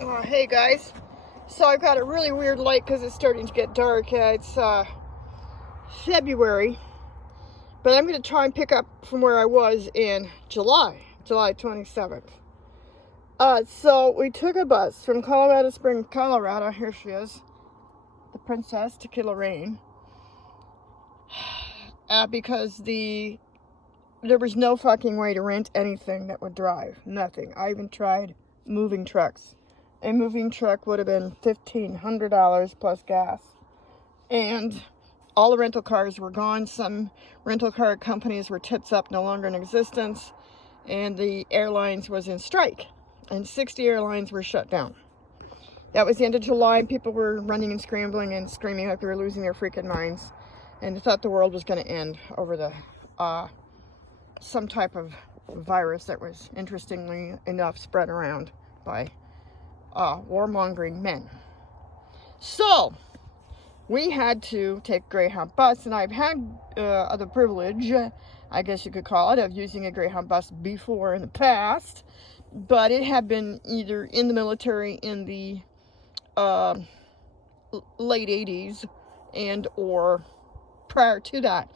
Hey guys, so I've got a really weird light because it's starting to get dark. It's February, but I'm going to try and pick up from where I was in July 27th. So we took a bus from Colorado Springs, Colorado. Here she is, the Princess Tequila Rain, because there was no fucking way to rent anything that would drive. Nothing. I even tried moving trucks. A moving truck would have been $1,500 plus gas. And all the rental cars were gone. Some rental car companies were tits up, no longer in existence. And the airlines was in strike. And 60 airlines were shut down. That was the end of July, and people were running and scrambling and screaming like they were losing their freaking minds. And they thought the world was going to end over the some type of virus that was, interestingly enough, spread around by warmongering men. So we had to take Greyhound bus, and I've had the privilege, I guess you could call it, of using a Greyhound bus before in the past, but it had been either in the military in the late 80s and or prior to that.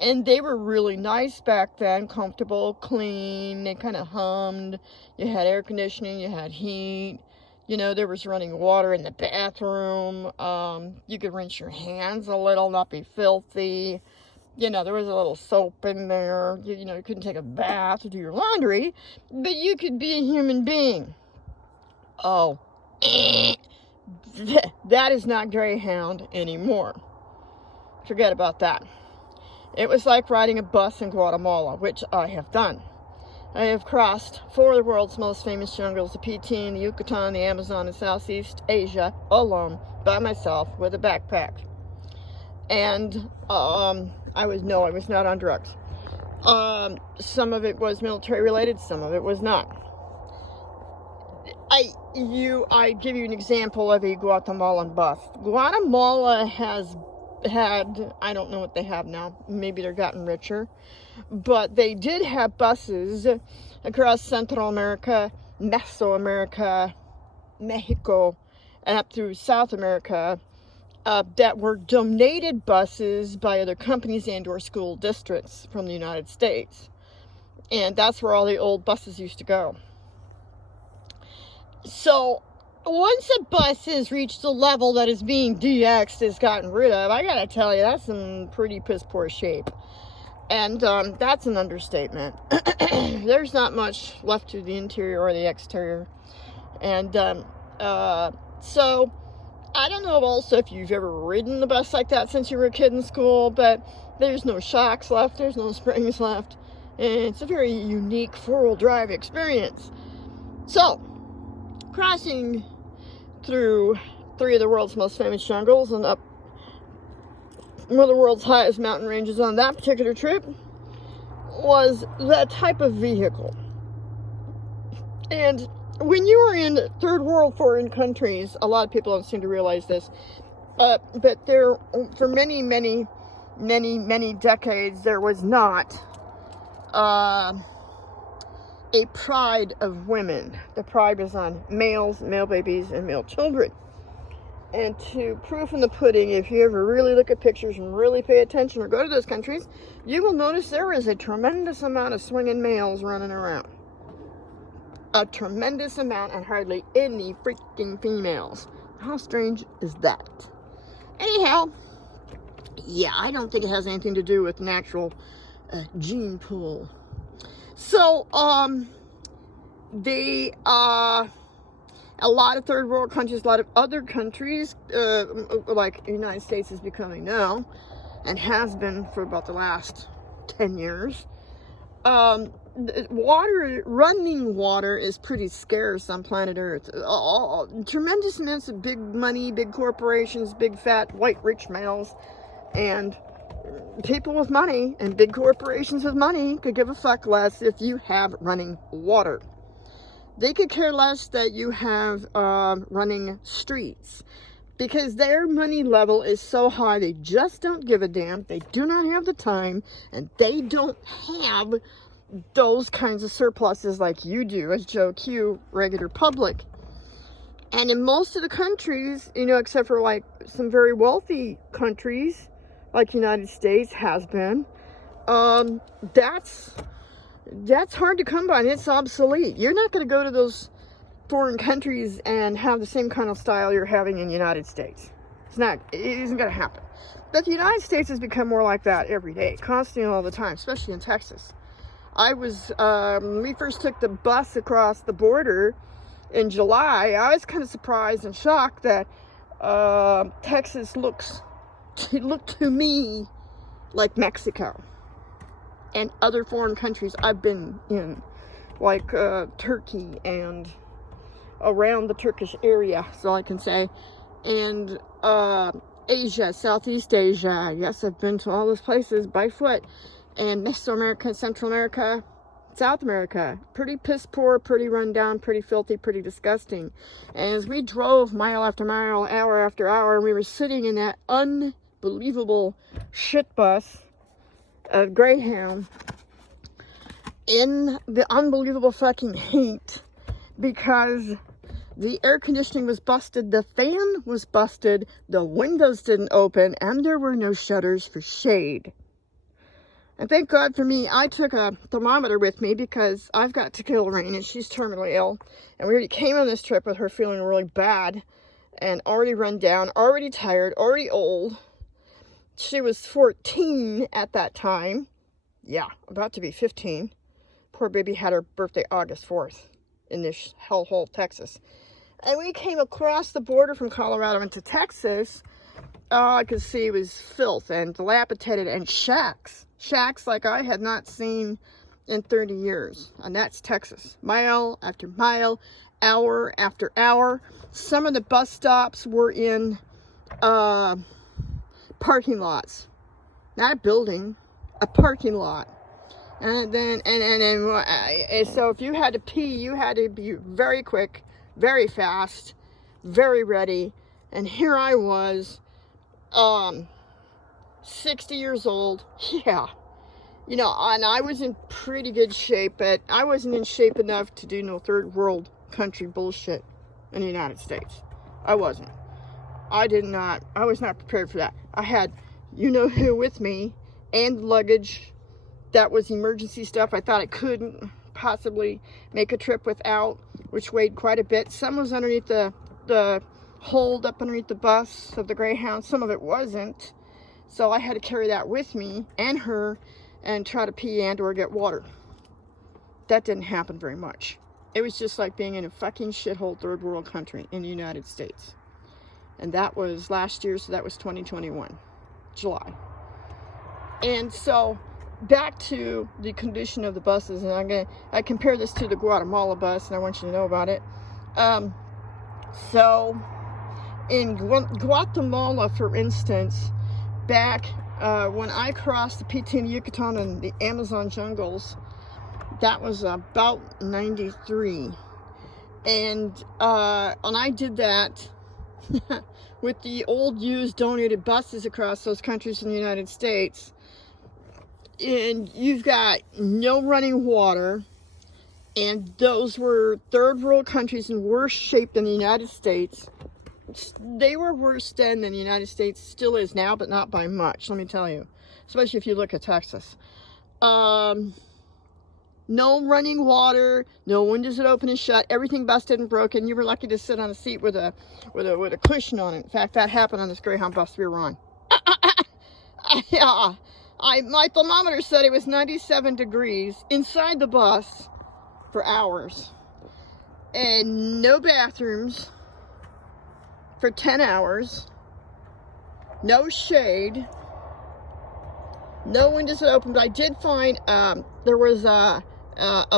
And they were really nice back then, comfortable, clean, they kind of hummed. You had air conditioning, you had heat. You know, there was running water in the bathroom. You could rinse your hands a little, not be filthy. You know, there was a little soap in there. You know, you couldn't take a bath or do your laundry, but you could be a human being. Oh, that is not Greyhound anymore. Forget about that. It was like riding a bus in Guatemala, which I have done. I have crossed 4 of the world's most famous jungles, the Pitin, the Yucatan, the Amazon, and Southeast Asia, alone, by myself, with a backpack. And I was not on drugs. Some of it was military related, some of it was not. I give you an example of a Guatemalan bus. Guatemala has had, I don't know what they have now, maybe they're gotten richer, but they did have buses across Central America, Mesoamerica, Mexico, and up through South America that were donated buses by other companies and or school districts from the United States. And that's where all the old buses used to go. So once a bus has reached the level that is being DX'd, is gotten rid of, I gotta tell you, that's in pretty piss poor shape. And that's an understatement. There's not much left to the interior or the exterior. And so I don't know also if you've ever ridden a bus like that since you were a kid in school, but there's no shocks left, there's no springs left, and it's a very unique 4-wheel drive experience. So crossing through 3 of the world's most famous jungles and up one of the world's highest mountain ranges on that particular trip was that type of vehicle. And when you are in third world foreign countries, a lot of people don't seem to realize this, but there, for many decades, there was not a pride of women. The pride was on males, male babies, and male children. And to proof in the pudding, if you ever really look at pictures and really pay attention or go to those countries, you will notice there is a tremendous amount of swinging males running around. A tremendous amount, and hardly any freaking females. How strange is that? Anyhow, yeah, I don't think it has anything to do with natural gene pool. So, a lot of third world countries, a lot of other countries, like the United States is becoming now, and has been for about the last 10 years, running water is pretty scarce on planet Earth. Tremendous amounts of big money, big corporations, big fat white rich males, and people with money and big corporations with money could give a fuck less if you have running water. They could care less that you have running streets, because their money level is so high, they just don't give a damn. They do not have the time, and they don't have those kinds of surpluses like you do as Joe Q, regular public. And in most of the countries, you know, except for like some very wealthy countries, like United States has been, that's hard to come by, and it's obsolete. You're not going to go to those foreign countries and have the same kind of style you're having in the United States. It isn't going to happen. But the United States has become more like that every day, constantly, all the time, especially in Texas. When we first took the bus across the border in July, I was kind of surprised and shocked that Texas looked to me like Mexico and other foreign countries I've been in, like Turkey and around the Turkish area, so I can say, and Asia, Southeast Asia. Yes, I've been to all those places by foot, and Mesoamerica, Central America, South America. Pretty piss poor, pretty run down, pretty filthy, pretty disgusting. And as we drove mile after mile, hour after hour, and we were sitting in that unbelievable shit bus of Greyhound in the unbelievable fucking heat, because the air conditioning was busted, the fan was busted, the windows didn't open, and there were no shutters for shade. And thank God for me, I took a thermometer with me because I've got to kill Rain and she's terminally ill. And we already came on this trip with her feeling really bad and already run down, already tired, already old. She was 14 at that time. Yeah, about to be 15. Poor baby had her birthday August 4th in this hellhole, Texas. And we came across the border from Colorado into Texas. All I could see was filth and dilapidated and shacks. Shacks like I had not seen in 30 years. And that's Texas. Mile after mile, hour after hour. Some of the bus stops were in parking lots. Not a building, a parking lot. And then, so if you had to pee, you had to be very quick, very fast, very ready. And here I was, 60 years old. Yeah. You know, and I was in pretty good shape, but I wasn't in shape enough to do no third world country bullshit in the United States. I wasn't. I was not prepared for that. I had, you know who with me, and luggage. That was emergency stuff I thought I couldn't possibly make a trip without, which weighed quite a bit. Some was underneath the hold up underneath the bus of the Greyhound. Some of it wasn't. So I had to carry that with me and her and try to pee and or get water. That didn't happen very much. It was just like being in a fucking shithole third world country in the United States. And that was last year, so that was 2021, July. And so back to the condition of the buses, and I compare this to the Guatemala bus, and I want you to know about it. So in Guatemala, for instance, back when I crossed the PT and Yucatan and the Amazon jungles, that was about 93. And I did that with the old used donated buses across those countries in the United States. And you've got no running water, and those were third world countries in worse shape than the United States. They were worse then than the United States still is now, but not by much, let me tell you. Especially if you look at Texas. No running water, no windows that open and shut, everything busted and broken. You were lucky to sit on a seat with a cushion on it. In fact, that happened on this Greyhound bus we were on. Yeah. My thermometer said it was 97 degrees inside the bus for hours. And no bathrooms for 10 hours. No shade. No windows that opened. But I did find there was a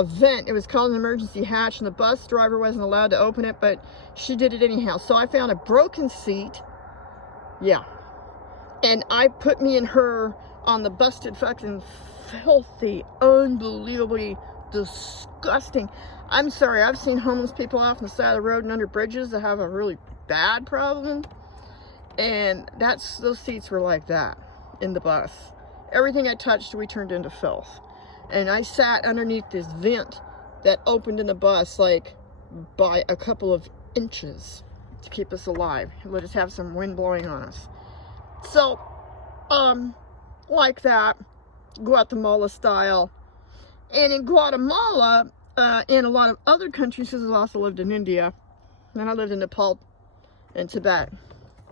vent. It was called an emergency hatch, and the bus driver wasn't allowed to open it, but she did it anyhow. So I found a broken seat. Yeah. And I put me and her on the busted, fucking filthy, unbelievably disgusting. I'm sorry, I've seen homeless people off on the side of the road and under bridges that have a really bad problem. And those seats were like that in the bus. Everything I touched, we turned into filth. And I sat underneath this vent that opened in the bus like by a couple of inches to keep us alive. Let us have some wind blowing on us. So, like that, Guatemala style. And in Guatemala, and a lot of other countries, because I also lived in India, and I lived in Nepal and Tibet.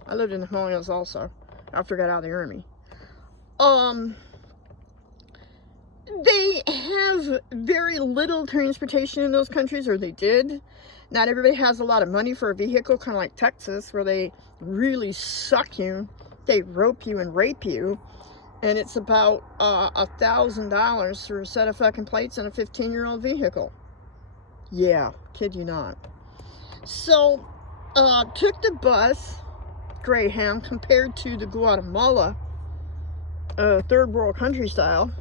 I lived in the Himalayas also, after I got out of the army. They have very little transportation in those countries, or they did. Not everybody has a lot of money for a vehicle, kind of like Texas, where they really suck you. They rope you and rape you. And it's about $1,000 for a set of fucking plates and a 15-year-old vehicle. Yeah, kid you not. So, took the bus, Greyhound, compared to the Guatemala third world country style.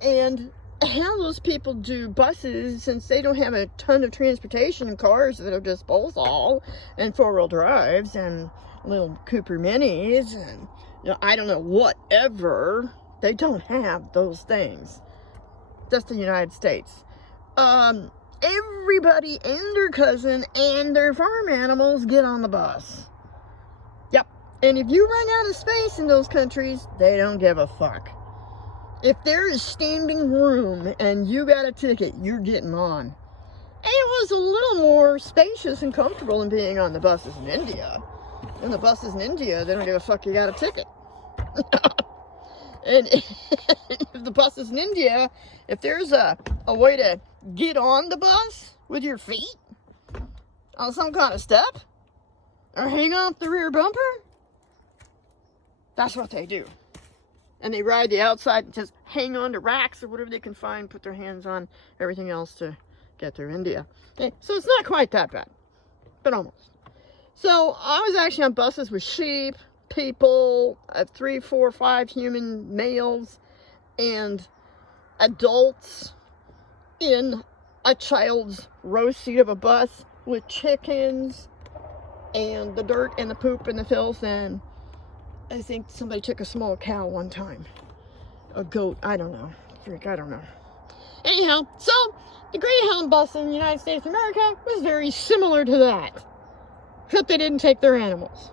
And how those people do buses, since they don't have a ton of transportation and cars that are disposal and four-wheel drives and little Cooper Minis and, you know, I don't know, whatever. They don't have those things. Just the United States. Everybody and their cousin and their farm animals get on the bus. Yep. And if you run out of space in those countries, they don't give a fuck. If there is standing room and you got a ticket, you're getting on. And it was a little more spacious and comfortable than being on the buses in India. And the buses in India, they don't give a fuck you got a ticket. And if the buses in India, if there's a way to get on the bus with your feet on some kind of step or hang off the rear bumper, that's what they do. And they ride the outside and just hang on to racks or whatever they can find, put their hands on everything else to get through India. Okay, so it's not quite that bad, but almost. So I was actually on buses with sheep, people, 3, 4, 5 human males, and adults in a child's row seat of a bus with chickens and the dirt and the poop and the filth, and I think somebody took a small cow one time. A goat, I don't know. Freak, I don't know. Anyhow, so the Greyhound bus in the United States of America was very similar to that. Except they didn't take their animals.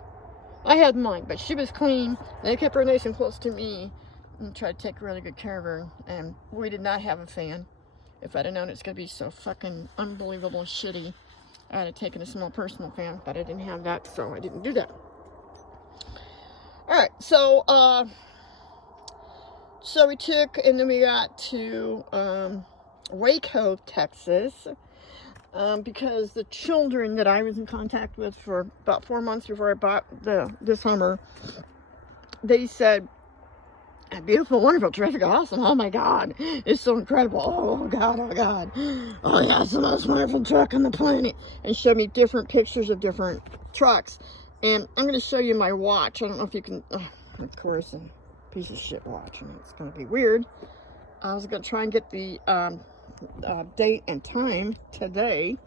I had mine, but she was clean. They kept her nice and close to me and tried to take really good care of her. And we did not have a fan. If I'd have known it's going to be so fucking unbelievable shitty, I'd have taken a small personal fan, but I didn't have that, so I didn't do that. Alright, so we took, and then we got to Waco, Texas, because the children that I was in contact with for about 4 months before I bought this Hummer, they said, beautiful, wonderful, terrific, awesome, oh my God, it's so incredible, oh God, oh yeah, it's the most wonderful truck on the planet, and showed me different pictures of different trucks. And I'm going to show you my watch. I don't know if you can, of course, a piece of shit watch. I mean, it's going to be weird. I was going to try and get the date and time today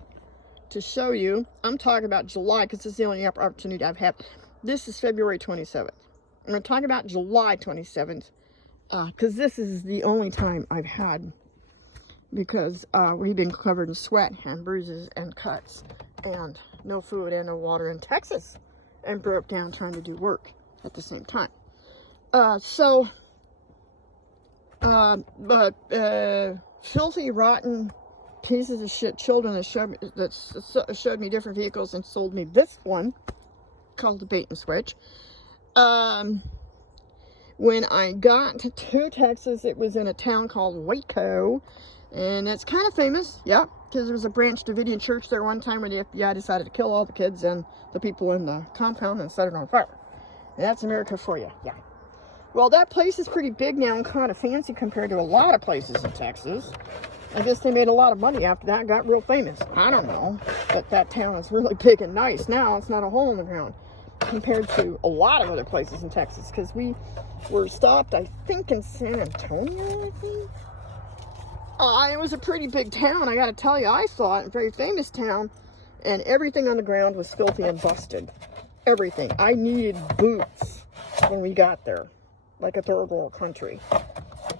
to show you. I'm talking about July, because this is the only opportunity I've had. This is February 27th. I'm going to talk about July 27th, because this is the only time I've had, because we've been covered in sweat and bruises and cuts, and no food and no water in Texas. And broke down trying to do work at the same time. Filthy, rotten pieces of shit children that showed me different vehicles and sold me this one called the bait and switch. When I got to Texas, it was in a town called Waco, and it's kind of famous, yeah, because there was a Branch Davidian church there one time when the FBI decided to kill all the kids and the people in the compound and set it on fire. And that's America for you, yeah. Well, that place is pretty big now and kind of fancy compared to a lot of places in Texas. I guess they made a lot of money after that and got real famous. I don't know, but that town is really big and nice. Now it's not a hole in the ground compared to a lot of other places in Texas, because we were stopped, I think, in San Antonio, I think. It was a pretty big town, I gotta tell you. I saw it, a very famous town, and everything on the ground was filthy and busted. Everything. I needed boots when we got there, like a third world country.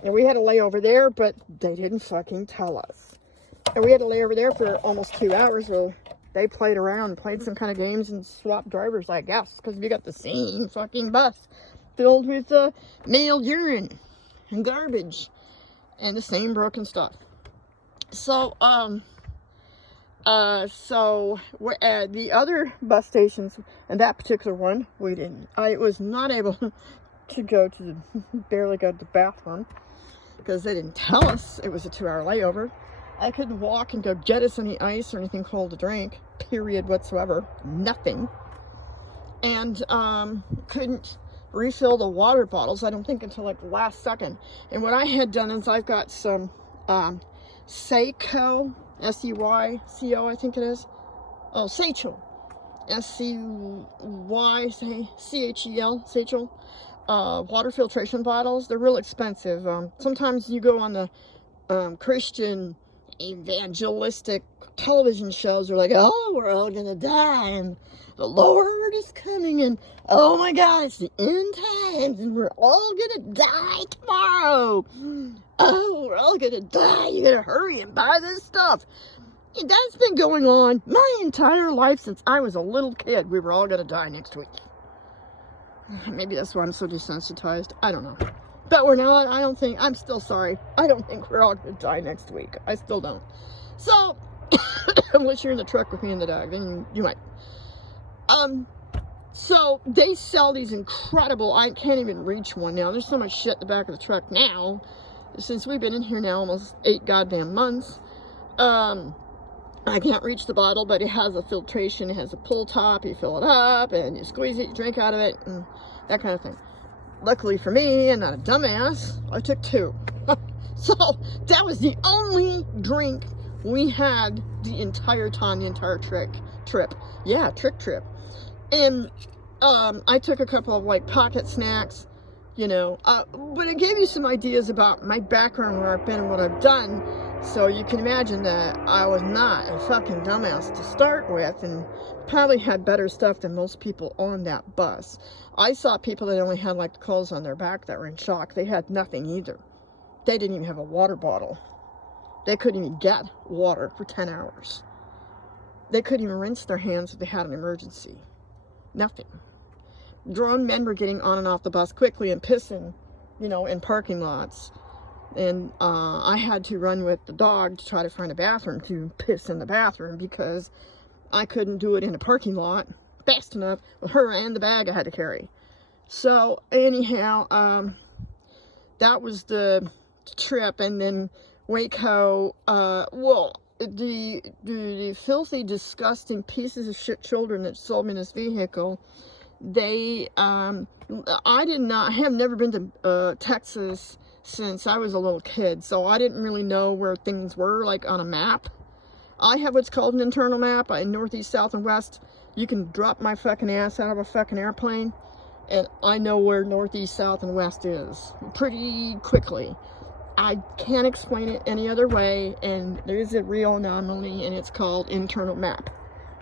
And we had to lay over there, but they didn't fucking tell us. And we had to lay over there for almost 2 hours. Well, They played around, played some kind of games and swapped drivers, I guess, because we got the same fucking bus filled with male urine and garbage and the same broken stuff. So, the other bus stations, and that particular one, I was not able to barely go to the bathroom because they didn't tell us it was a 2-hour layover. I couldn't walk and go get us any ice or anything cold to drink, period whatsoever, nothing. And couldn't refill the water bottles, I don't think, until like the last second. And what I had done is I've got some Seiko, S-E-Y-C-O, I think it is. Oh, Seychell, S-C-Y, C-H-E-L, Seychell. Water filtration bottles. They're real expensive. Sometimes you go on the Christian evangelistic television shows, they're like, oh, we're all gonna die and the Lord is coming and oh my God, it's the end times and we're all gonna die tomorrow. Oh, we're all gonna die. You gotta hurry and buy this stuff. And that's been going on my entire life since I was a little kid. We were all gonna die next week. Maybe that's why I'm so desensitized. I don't know. But we're not. I don't think. I'm still sorry. I don't think we're all going to die next week. I still don't. So, unless you're in the truck with me and the dog, then you might. So, they sell these incredible, I can't even reach one now. There's so much shit in the back of the truck now. Since we've been in here now almost 8 goddamn months. I can't reach the bottle, but it has a filtration. It has a pull top. You fill it up, and you squeeze it, you drink out of it, and that kind of thing. Luckily for me, and not a dumbass, I took 2. So, that was the only drink we had the entire time, the entire trip. Yeah, trip. And, I took a couple of, like, pocket snacks, you know. But it gave you some ideas about my background, where I've been, and what I've done. So you can imagine that I was not a fucking dumbass to start with, and probably had better stuff than most people on that bus. I saw people that only had like the clothes on their back that were in shock. They had nothing either. They didn't even have a water bottle. They couldn't even get water for 10 hours. They couldn't even rinse their hands if they had an emergency. Nothing. Grown men were getting on and off the bus quickly and pissing, you know, in parking lots. And I had to run with the dog to try to find a bathroom to piss in the bathroom because I couldn't do it in a parking lot fast enough with her and the bag I had to carry. So anyhow, that was the trip. And then Waco, the filthy, disgusting pieces of shit children that sold me this vehicle, they, I have never been to Texas since I was a little kid, so I didn't really know where things were, like on a map. I have what's called an internal map in northeast, south, and west. You can drop my fucking ass out of a fucking airplane, and I know where northeast, south, and west is pretty quickly. I can't explain it any other way, and there is a real anomaly, and it's called internal map.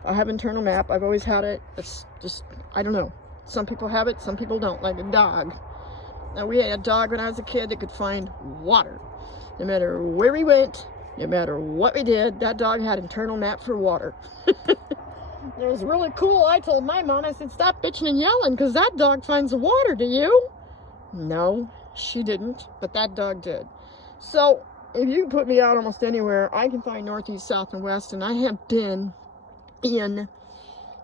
I have internal map. I've always had it. It's just, I don't know. Some people have it, some people don't, like a dog. Now, we had a dog when I was a kid that could find water. No matter where we went, no matter what we did, that dog had internal map for water. It was really cool. I told my mom, I said, stop bitching and yelling, because that dog finds the water, do you? No, she didn't, but that dog did. So, if you put me out almost anywhere, I can find northeast, south, and west, and I have been in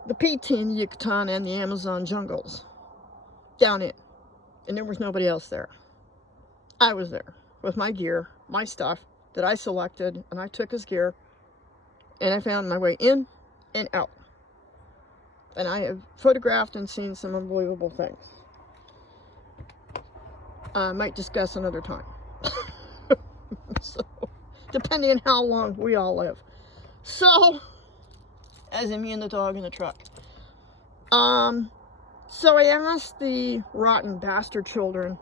the PT in Yucatan and the Amazon jungles. Down it. And there was nobody else there. I was there with my gear, my stuff that I selected, and I took as gear, and I found my way in and out. And I have photographed and seen some unbelievable things. I might discuss another time. So, depending on how long we all live. So, as in me and the dog in the truck. So I asked the rotten bastard children,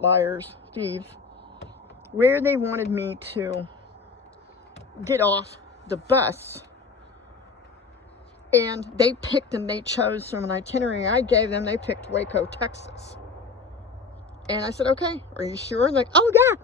liars, thieves, where they wanted me to get off the bus. And they picked and they chose from an itinerary I gave them. They picked Waco, Texas. And I said, okay, are you sure? Like, oh yeah.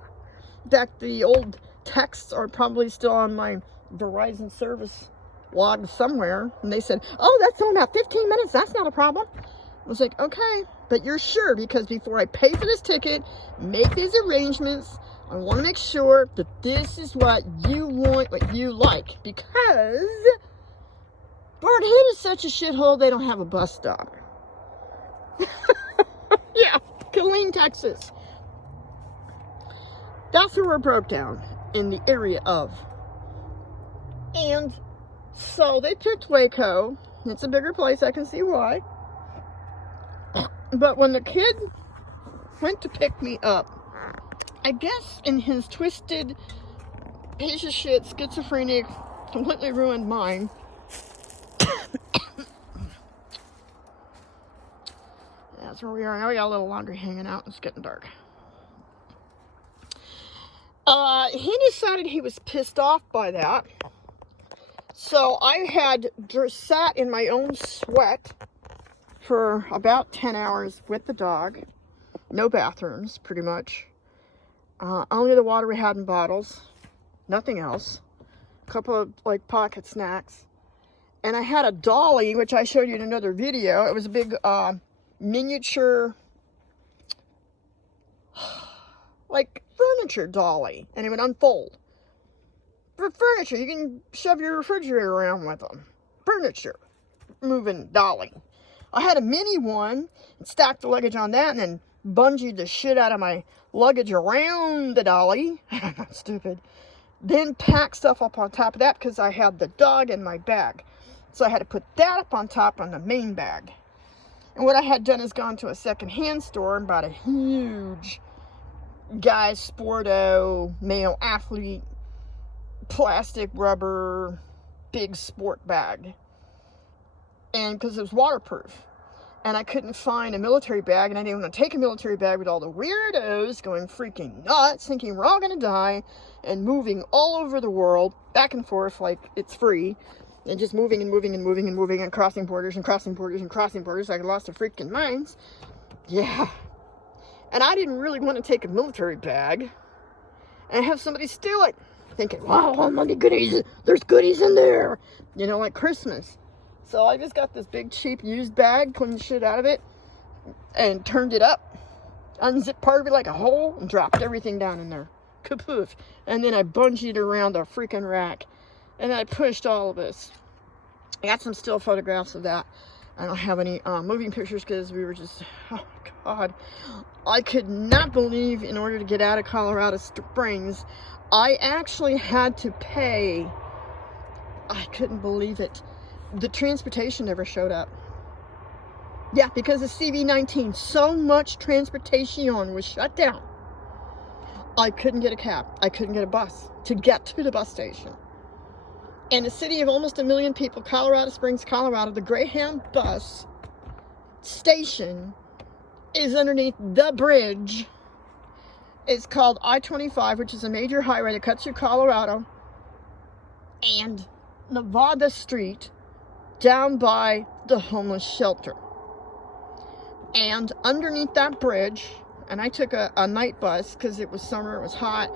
In fact, the old texts are probably still on my Verizon service logged somewhere, and they said, oh, that's only about 15 minutes. That's not a problem. I was like, okay, but you're sure? Because before I pay for this ticket, make these arrangements, I want to make sure that this is what you want, what you like. Because Bird Head is such a shithole, they don't have a bus stop. Yeah, Killeen, Texas. That's where we're broke down, in the area of. And so they picked Waco. It's a bigger place, I can see why. But when the kid went to pick me up, I guess in his twisted piece of shit, schizophrenic, completely ruined mind, that's where we are. Now we got a little laundry hanging out. It's getting dark. He decided he was pissed off by that. So I had sat in my own sweat for about 10 hours with the dog. No bathrooms, pretty much. Only the water we had in bottles. Nothing else. A couple of, like, pocket snacks. And I had a dolly, which I showed you in another video. It was a big, miniature, like, furniture dolly. And it would unfold. For furniture, you can shove your refrigerator around with them. Furniture. Moving dolly. I had a mini one, and stacked the luggage on that, and then bungeed the shit out of my luggage around the dolly. Stupid. Then packed stuff up on top of that, because I had the dog in my bag. So I had to put that up on top on the main bag. And what I had done is gone to a secondhand store and bought a huge Guy Sporto male athlete plastic rubber big sport bag. And because it was waterproof. And I couldn't find a military bag, and I didn't want to take a military bag with all the weirdos going freaking nuts, thinking we're all going to die, and moving all over the world, back and forth like it's free, and just moving and moving and moving and moving, and crossing borders and crossing borders and crossing borders like I lost their freaking minds. Yeah. And I didn't really want to take a military bag and have somebody steal it, thinking, wow, all my goodies, there's goodies in there, you know, like Christmas. So I just got this big cheap used bag, cleaned the shit out of it, and turned it up, unzipped part of it like a hole, and dropped everything down in there. Kapoof. And then I bungeed around a freaking rack, and I pushed all of this. I got some still photographs of that. I don't have any moving pictures because we were just, oh God. I could not believe, in order to get out of Colorado Springs, I actually had to pay, I couldn't believe it. The transportation never showed up. Yeah, because of CV-19, so much transportation was shut down. I couldn't get a cab. I couldn't get a bus to get to the bus station. In a city of almost 1 million people, Colorado Springs, Colorado, the Greyhound bus station is underneath the bridge. It's called I-25, which is a major highway that cuts through Colorado and Nevada Street, down by the homeless shelter. And underneath that bridge, and I took a night bus because it was summer, it was hot,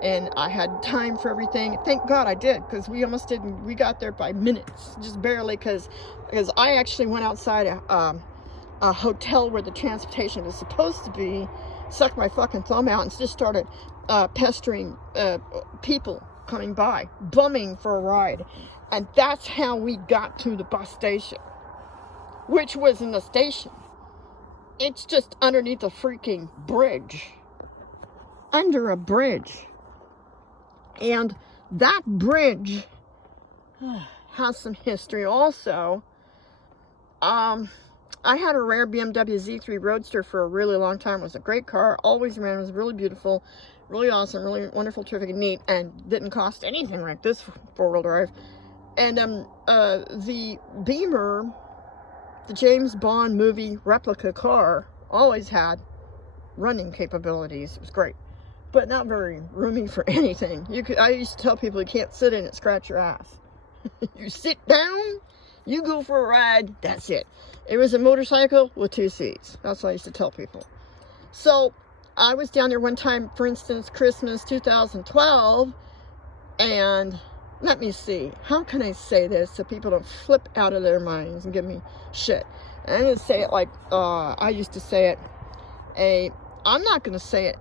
and I had time for everything. Thank God I did, because we almost didn't, we got there by minutes, just barely, because I actually went outside a hotel where the transportation was supposed to be, sucked my fucking thumb out, and just started pestering people coming by, bumming for a ride. And that's how we got to the bus station, which wasn't a station. It's just underneath a freaking bridge. Under a bridge. And that bridge has some history also. I had a rare BMW Z3 Roadster for a really long time. It was a great car. Always ran. It was really beautiful. Really awesome. Really wonderful, terrific, and neat. And didn't cost anything like this four-wheel drive. And the Beamer, the James Bond movie replica car, always had running capabilities. It was great, but not very roomy for anything. I used to tell people you can't sit in it, scratch your ass. You sit down, you go for a ride, that's it. It was a motorcycle with 2 seats. That's what I used to tell people. So I was down there one time, for instance, Christmas 2012, and let me see, how can I say this so people don't flip out of their minds and give me shit? And I'm going to say it like I used to say it. I'm not going to say it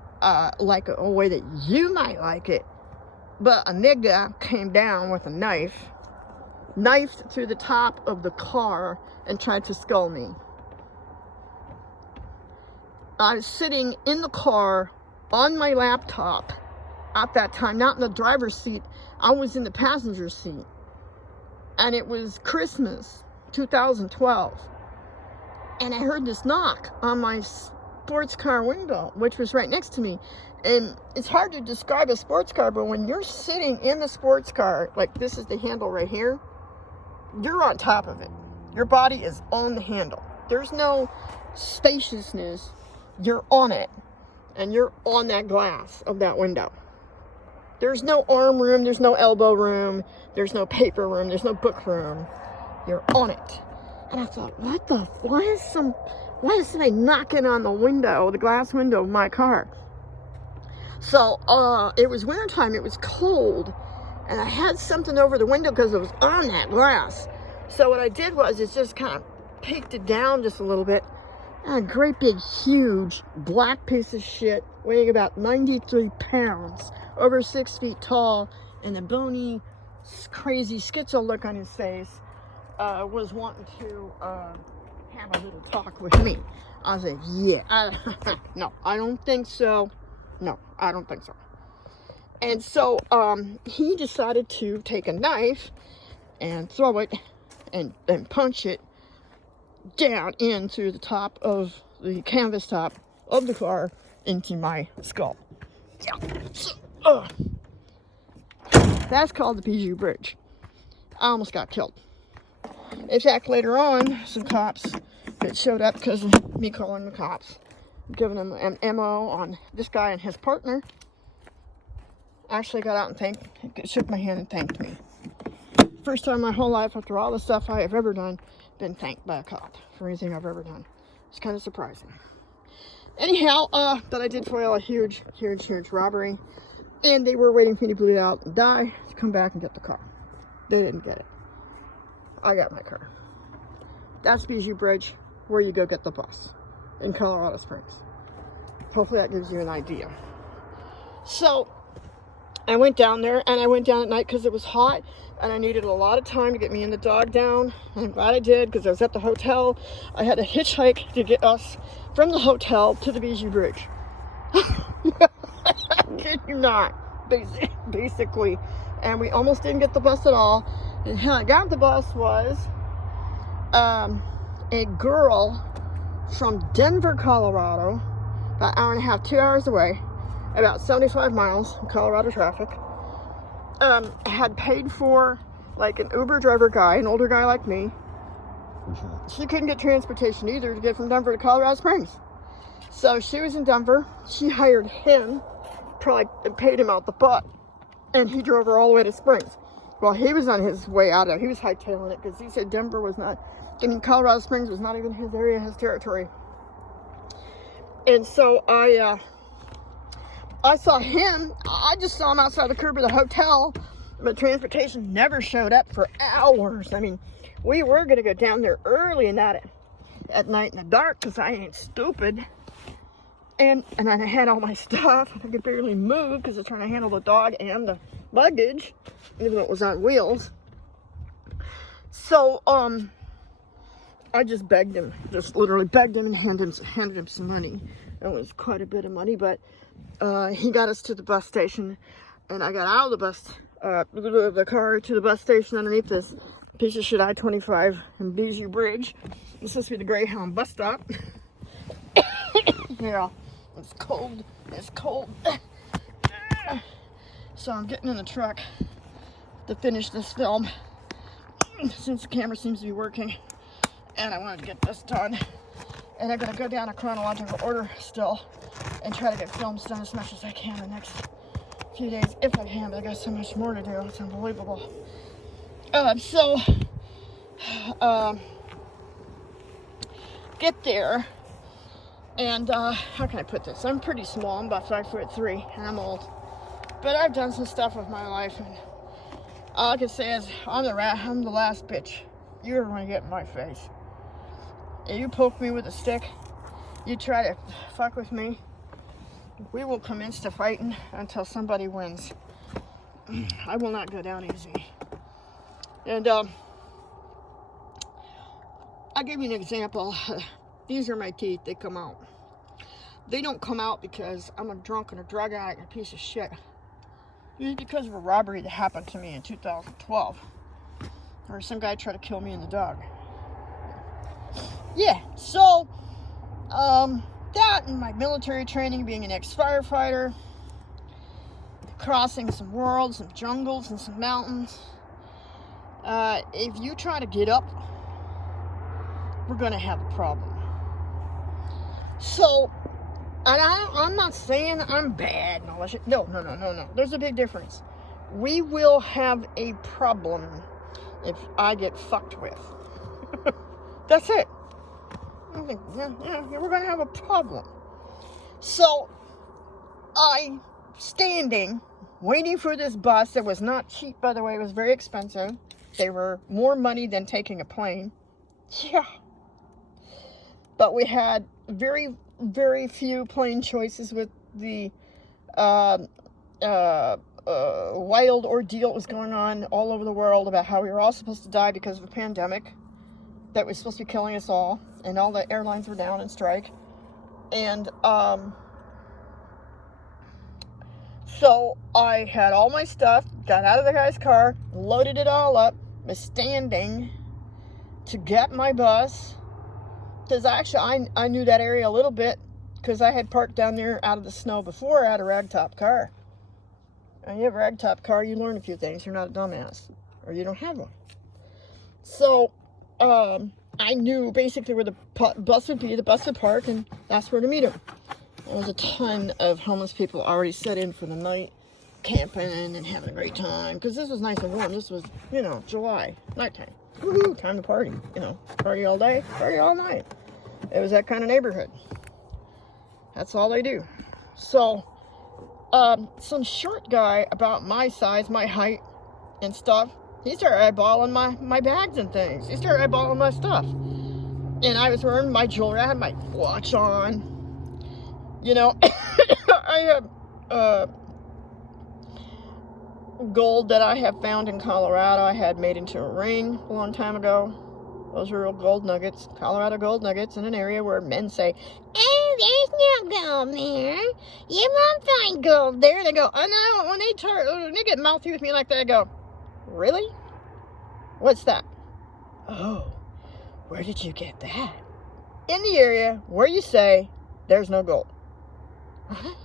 like a way that you might like it, but a nigga came down with a knifed through the top of the car and tried to skull me. I was sitting in the car on my laptop at that time, not in the driver's seat. I was in the passenger seat. And it was Christmas 2012. And I heard this knock on my sports car window, which was right next to me. And it's hard to describe a sports car, but when you're sitting in the sports car, like this is the handle right here, you're on top of it. Your body is on the handle. There's no spaciousness. You're on it. And you're on that glass of that window. There's no arm room. There's no elbow room. There's no paper room. There's no book room. You're on it. And I thought, why is somebody knocking on the window, the glass window of my car? So, it was wintertime. It was cold. And I had something over the window because it was on that glass. So what I did was just kind of peeked it down just a little bit. And a great big, huge, black piece of shit, weighing about 93 pounds, over 6 feet tall, and a bony, crazy schizo look on his face, was wanting to have a little talk with me. I was like, yeah, no, I don't think so. No, I don't think so. And so he decided to take a knife and throw it and punch it down in through the top of the canvas top of the car into my skull. That's called the Bijou Bridge. I almost got killed. In fact, later on, some cops that showed up because of me calling the cops, giving them an MO on this guy and his partner, actually got out and shook my hand and thanked me. First time in my whole life, after all the stuff I have ever done, been thanked by a cop for anything I've ever done. It's kind of surprising. Anyhow, that I did foil a huge robbery, and they were waiting for me to bleed out and die to come back and get the car. They didn't get it. I got my car. That's Bijou Bridge, where you go get the bus in Colorado Springs. Hopefully that gives you an idea. So I went down there, and I went down at night because it was hot, and I needed a lot of time to get me and the dog down. And I'm glad I did, because I was at the hotel. I had to hitchhike to get us from the hotel to the Bijou Bridge. Kid you not, basically. And we almost didn't get the bus at all. And how I got the bus was a girl from Denver, Colorado, about an hour and a half, 2 hours away, about 75 miles in Colorado traffic, had paid for like an Uber driver guy, an older guy like me. She couldn't get transportation either to get from Denver to Colorado Springs. So she was in Denver. She hired him, probably paid him out the butt, and he drove her all the way to Springs. Well, he was on his way out of, he was hightailing it because he said Denver was not, Colorado Springs was not even his area, his territory. And so I saw him. I just saw him outside the curb of the hotel, but transportation never showed up for hours. I mean, we were going to go down there early and not at night in the dark because I ain't stupid. And I had all my stuff. I could barely move because I was trying to handle the dog and the luggage, even though it was on wheels. So, I just begged him, just literally begged him and handed him some money. It was quite a bit of money, but he got us to the bus station, and I got out of the bus, the car to the bus station underneath this piece of shit I-25 and Bijou Bridge. It's supposed to be the Greyhound bus stop. Yeah, it's cold. It's cold. So I'm getting in the truck to finish this film, since the camera seems to be working, and I wanted to get this done. And I'm going to go down a chronological order still and try to get films done as much as I can the next few days, if I can, but I got so much more to do. It's unbelievable. Get there, and how can I put this? I'm pretty small. I'm about 5'3", and I'm old. But I've done some stuff with my life, and All I can say is, I'm the last bitch you ever want to get in my face. If you poke me with a stick, you try to fuck with me, we will commence to fighting until somebody wins. I will not go down easy. And I'll give you an example. These are my teeth. They come out. They don't come out because I'm a drunk and a drug addict and a piece of shit. It's because of a robbery that happened to me in 2012. Or some guy tried to kill me and the dog. Yeah, so, that and my military training, being an ex-firefighter, crossing some worlds, some jungles, and some mountains. If you try to get up, we're going to have a problem. So, and I'm not saying I'm bad and all that shit. No. There's a big difference. We will have a problem if I get fucked with. That's it. I think, yeah, we're going to have a problem. So, I standing, waiting for this bus that was not cheap, by the way. It was very expensive. They were more money than taking a plane. Yeah. But we had very, very few plane choices with the wild ordeal that was going on all over the world about how we were all supposed to die because of a pandemic that was supposed to be killing us all, and all the airlines were down in strike. And so I had all my stuff, got out of the guy's car, loaded it all up, was standing to get my bus, because actually I knew that area a little bit, because I had parked down there out of the snow before. I had a ragtop car. And you have a ragtop car, you learn a few things. You're not a dumbass, or you don't have one. So I knew basically where the bus would be. The bus would park, and that's where to meet him. There was a ton of homeless people already set in for the night, camping and having a great time, because this was nice and warm. This was, July, nighttime. Woohoo, time to party. Party all day, party all night. It was that kind of neighborhood. That's all they do. So, some short guy about my size, my height, and stuff, he started eyeballing my bags and things. He started eyeballing my stuff. And I was wearing my jewelry. I had my watch on. I have gold that I have found in Colorado. I had made into a ring a long time ago. Those are real gold nuggets, Colorado gold nuggets, in an area where men say, "Oh, there's no gold there. You won't find gold there." They go, "Oh no." When they get mouthy with me like that, I go, "Really? What's that?" "Oh, where did you get that?" "In the area where you say there's no gold." "Huh?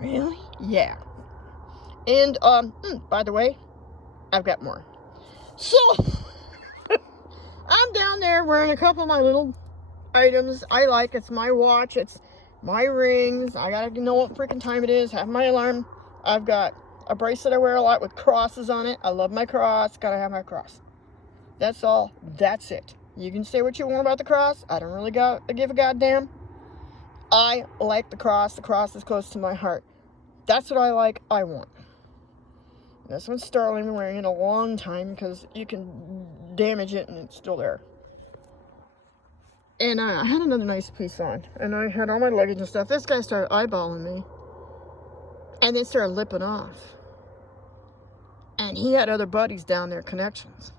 Really?" "Yeah." And, by the way, I've got more. So, I'm down there wearing a couple of my little items I like. It's my watch, it's my rings. I gotta know what freaking time it is. Have my alarm. I've got a bracelet I wear a lot with crosses on it. I love my cross. Gotta have my cross. That's all. That's it. You can say what you want about the cross. I don't really give a goddamn. I like the cross. The cross is close to my heart. That's what I like. I want. This one's sterling. I've been wearing it a long time because you can damage it and it's still there. And I had another nice piece on, and I had all my luggage and stuff. This guy started eyeballing me, and then started lipping off. And he had other buddies down there, connections.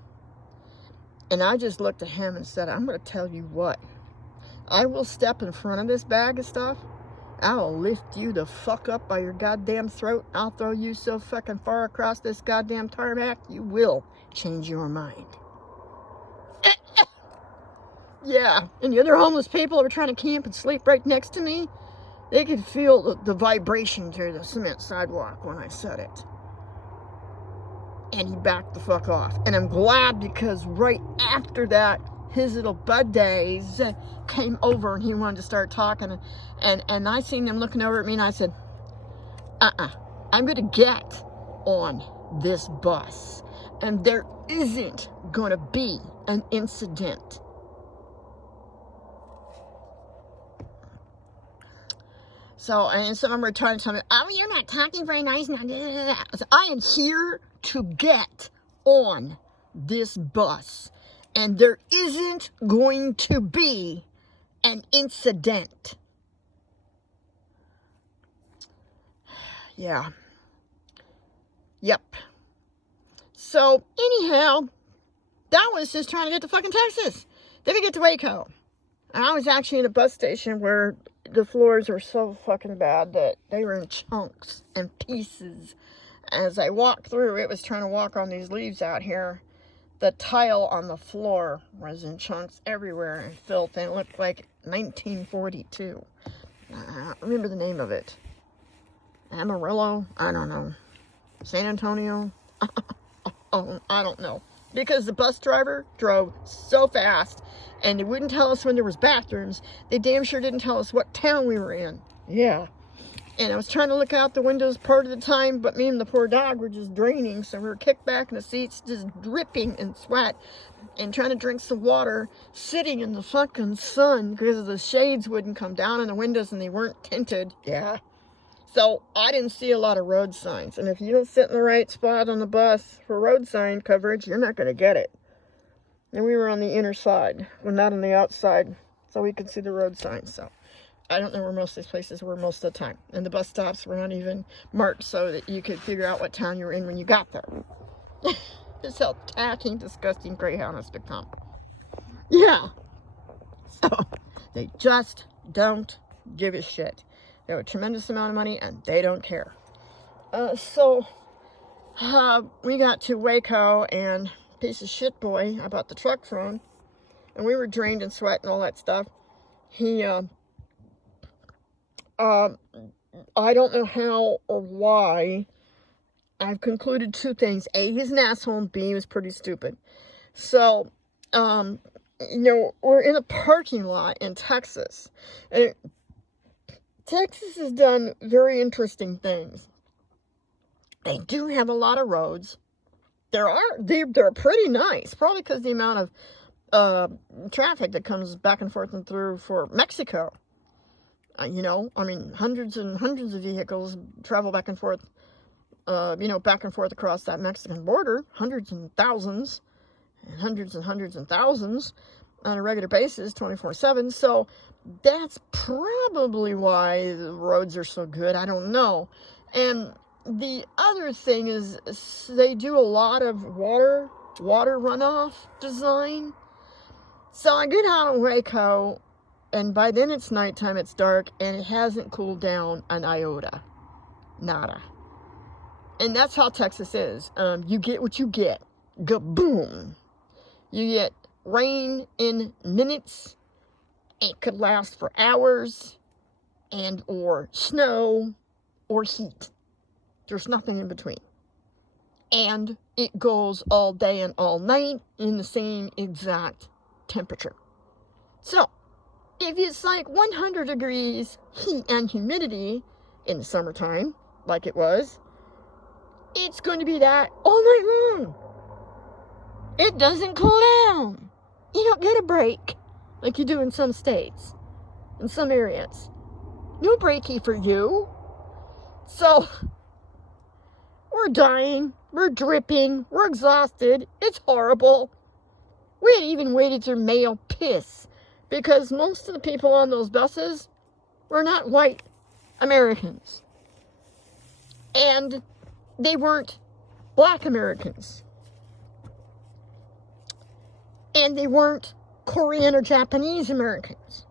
And I just looked at him and said, "I'm going to tell you what. I will step in front of this bag of stuff. I'll lift you the fuck up by your goddamn throat. I'll throw you so fucking far across this goddamn tarmac, you will change your mind." Yeah, and the other homeless people that were trying to camp and sleep right next to me, they could feel the vibration through the cement sidewalk when I said it. And he backed the fuck off. And I'm glad, because right after that, his little buddies came over and he wanted to start talking. And I seen them looking over at me, and I said, I'm going to get on this bus. And there isn't going to be an incident. So, and some of them were trying to tell me, "Oh, you're not talking very nice." So I am here to get on this bus. And there isn't going to be an incident. Yeah. Yep. So, anyhow, that was just trying to get to fucking Texas. Then we get to Waco. And I was actually in a bus station where the floors were so fucking bad that they were in chunks and pieces. As I walked through, it was trying to walk on these leaves out here. The tile on the floor was in chunks everywhere and filth, and it looked like 1942. I don't remember the name of it. Amarillo? I don't know. San Antonio? Oh, I don't know. Because the bus driver drove so fast, and they wouldn't tell us when there was bathrooms. They damn sure didn't tell us what town we were in. Yeah. And I was trying to look out the windows part of the time, but me and the poor dog were just draining, so we were kicked back in the seats, just dripping in sweat, and trying to drink some water, sitting in the fucking sun, because the shades wouldn't come down in the windows, and they weren't tinted. Yeah. So, I didn't see a lot of road signs, and if you don't sit in the right spot on the bus for road sign coverage, you're not going to get it. And we were on the inner side, well, not on the outside, so we could see the road signs, so. I don't know where most of these places were most of the time. And the bus stops were not even marked so that you could figure out what town you were in when you got there. Just how tacky, disgusting Greyhound has become. Yeah. So, they just don't give a shit. They have a tremendous amount of money and they don't care. We got to Waco and piece of shit boy I bought the truck from. And we were drained in sweat and all that stuff. I don't know how or why. I've concluded two things. A, he's an asshole, and B, he was pretty stupid. So, we're in a parking lot in Texas. And Texas has done very interesting things. They do have a lot of roads. They're pretty nice, probably because the amount of traffic that comes back and forth and through for Mexico. Hundreds and hundreds of vehicles travel back and forth, back and forth across that Mexican border, hundreds and thousands and thousands on a regular basis, 24/7. So that's probably why the roads are so good. I don't know. And the other thing is they do a lot of water runoff design. So I get out of Waco, and by then it's nighttime, it's dark, and it hasn't cooled down an iota. Nada. And that's how Texas is. You get what you get. Boom. You get rain in minutes. It could last for hours. And or snow or heat. There's nothing in between. And it goes all day and all night in the same exact temperature. So, if it's like 100 degrees heat and humidity in the summertime, like it was, it's going to be that all night long. It doesn't cool down. You don't get a break like you do in some states, in some areas. No breaky for you. So, we're dying, we're dripping, we're exhausted, it's horrible. We had even waited through male piss. Because most of the people on those buses were not white Americans. And they weren't black Americans. And they weren't Korean or Japanese Americans.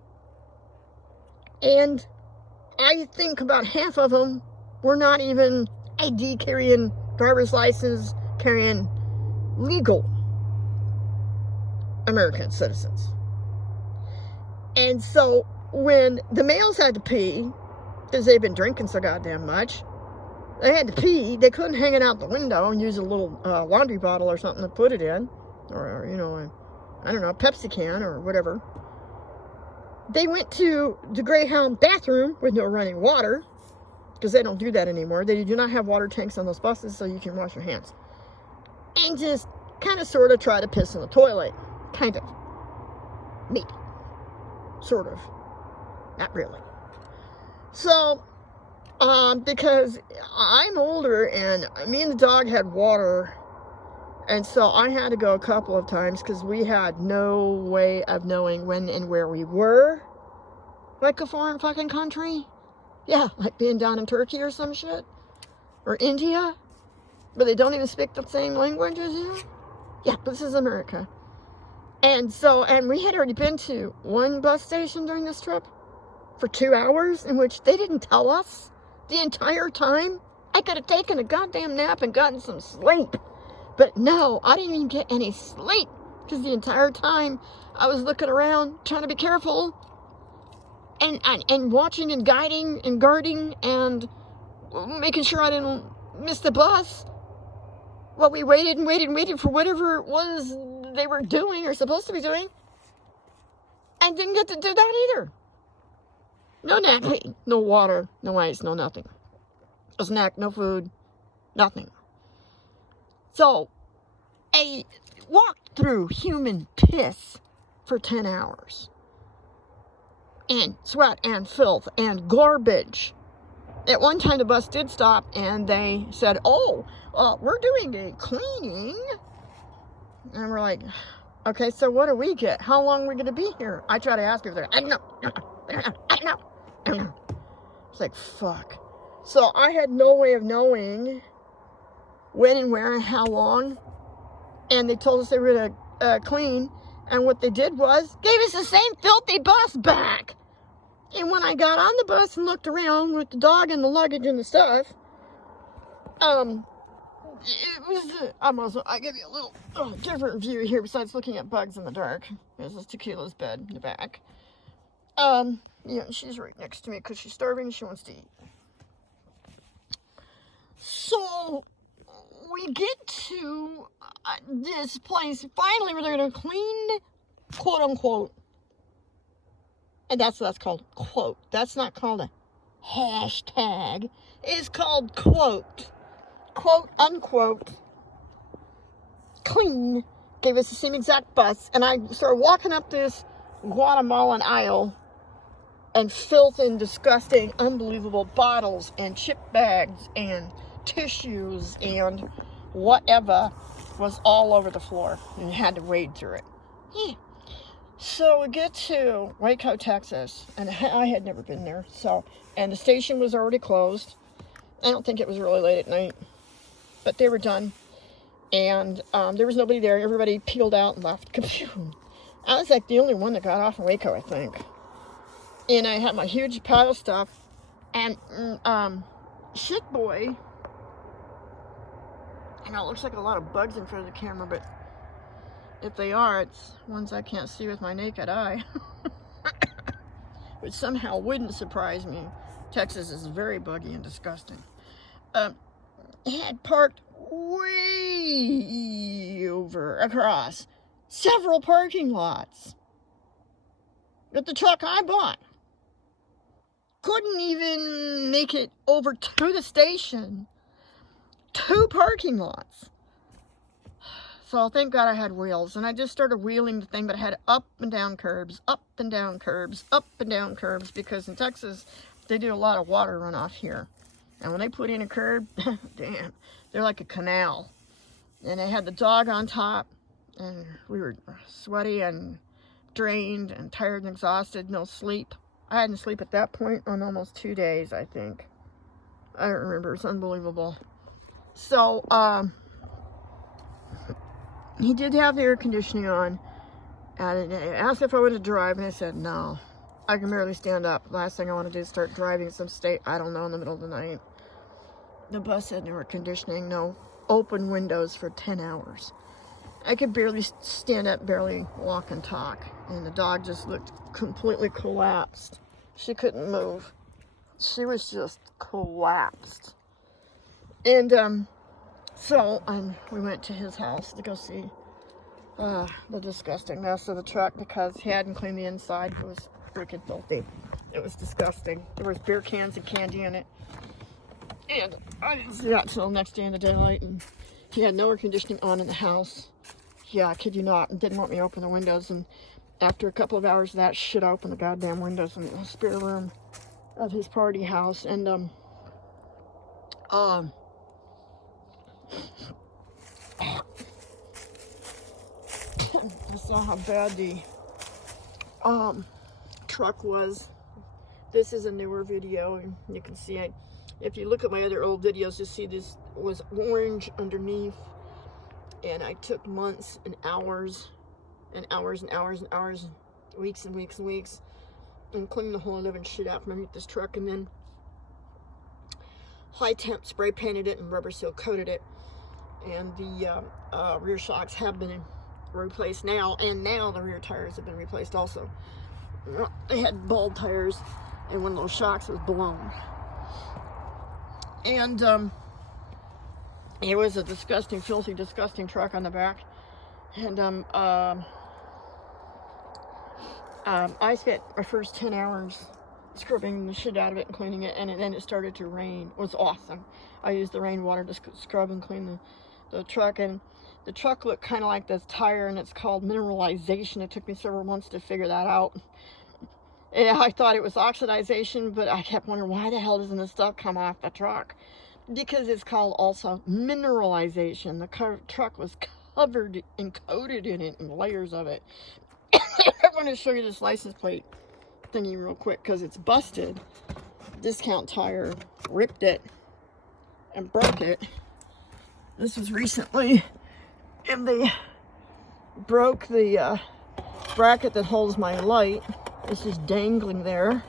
And I think about half of them were not even ID carrying, driver's license carrying, legal American citizens. And so, when the males had to pee, because they'd been drinking so goddamn much, they had to pee, they couldn't hang it out the window and use a little laundry bottle or something to put it in, or a Pepsi can or whatever. They went to the Greyhound bathroom with no running water, because they don't do that anymore. They do not have water tanks on those buses, so you can wash your hands. And just kind of sort of try to piss in the toilet. Kind of. Maybe. Sort of. Not really. So, because I'm older and me and the dog had water And so I had to go a couple of times because we had no way of knowing when and where we were. Like a foreign fucking country. Yeah, like being down in Turkey or some shit. Or India. But they don't even speak the same language as you. Yeah, this is America. And so, and we had already been to one bus station during this trip for 2 hours, in which they didn't tell us the entire time. I could have taken a goddamn nap and gotten some sleep. But no, I didn't even get any sleep. Because the entire time I was looking around, trying to be careful. And watching and guiding and guarding and making sure I didn't miss the bus. Well, we waited and waited and waited for whatever it was they were doing or supposed to be doing. And didn't get to do that either. No napping, no water, no ice, no nothing. No snack, no food, nothing. So, I walked through human piss for 10 hours. And sweat and filth and garbage. At one time the bus did stop and they said, oh, we're doing a cleaning. And we're like, okay, so what do we get? How long are we going to be here? I try to ask people, I don't know. It's like, fuck. So I had no way of knowing when and where and how long. And they told us they were going to clean. And what they did was, gave us the same filthy bus back. And when I got on the bus and looked around with the dog and the luggage and the stuff, it was, I'll give you a little different view here besides looking at bugs in the dark. This is Tequila's bed in the back. Yeah, she's right next to me because she's starving and she wants to eat. So, we get to this place finally where they're going to clean, quote unquote. And that's what that's called, quote. That's not called a hashtag. It's called quote. Quote unquote. Clean. Gave us the same exact bus. And I started walking up this Guatemalan aisle. And filth and disgusting, unbelievable bottles and chip bags and tissues and whatever was all over the floor. And you had to wade through it. Yeah. So we get to Waco, Texas, and I had never been there. So, and the station was already closed. I don't think it was really late at night, but they were done. And there was nobody there. Everybody peeled out and left. I was like the only one that got off in Waco, I think. And I had my huge pile of stuff. And shit boy. I know it looks like a lot of bugs in front of the camera, but if they are, it's ones I can't see with my naked eye. Which somehow wouldn't surprise me. Texas is very buggy and disgusting. It had parked way over across several parking lots. But the truck I bought couldn't even make it over to the station. 2 parking lots. So thank God I had wheels. And I just started wheeling the thing, but I had up and down curbs, up and down curbs, up and down curbs, because in Texas, they do a lot of water runoff here. And when they put in a curb, damn, they're like a canal. And they had the dog on top, and we were sweaty and drained and tired and exhausted, no sleep. I hadn't sleep at that point on almost 2 days, I think. I don't remember, it's unbelievable. So, he did have the air conditioning on, and I asked if I wanted to drive, and I said no. I can barely stand up. Last thing I want to do is start driving some state, I don't know, in the middle of the night. The bus had no air conditioning, no open windows for 10 hours. I could barely stand up, barely walk and talk, and the dog just looked completely collapsed. She couldn't move. She was just collapsed. And, so we went to his house to go see the disgusting mess of the truck because he hadn't cleaned the inside. It was freaking filthy. It was disgusting. There was beer cans and candy in it. And I didn't see that till next day in the daylight. And he had no air conditioning on in the house. Yeah, I kid you not. And didn't want me to open the windows. And after a couple of hours of that shit, I opened the goddamn windows in the spare room of his party house. And, I saw how bad the truck was. This is a newer video, and you can see it. If you look at my other old videos, you see this was orange underneath, and I took months and hours and hours and hours and hours, weeks and weeks and weeks, and cleaned the whole living shit out from underneath this truck, and then high temp spray painted it and rubber seal coated it. And the rear shocks have been replaced now, and now the rear tires have been replaced also. They had bald tires, and one of those shocks was blown. And it was a disgusting, filthy, disgusting truck on the back. And I spent my first 10 hours scrubbing the shit out of it and cleaning it, and then it started to rain. It was awesome. I used the rainwater to scrub and clean the truck, and the truck looked kind of like this tire, and it's called mineralization. It took me several months to figure that out. And I thought it was oxidization, but I kept wondering, why the hell doesn't this stuff come off the truck? Because it's called also mineralization. The truck was covered and coated in it, and layers of it. I want to show you this license plate thingy real quick, because it's busted. Discount Tire ripped it and broke it. This was recently, and they broke the bracket that holds my light. It's just dangling there,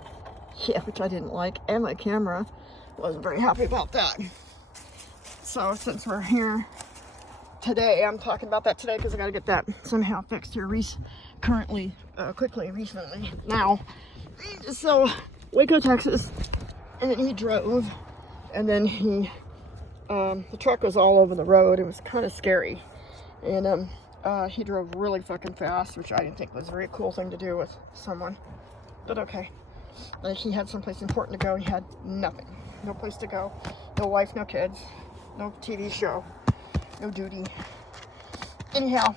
yeah, which I didn't like, and my camera wasn't very happy about that. So since we're here today, I'm talking about that today because I got to get that somehow fixed here quickly, recently, now. So Waco, Texas, and then he drove, and then the truck was all over the road. It was kind of scary, and he drove really fucking fast, which I didn't think was a very cool thing to do with someone, but okay. Like, he had someplace important to go. He had nothing, no place to go, no wife, no kids, no TV show, no duty. Anyhow,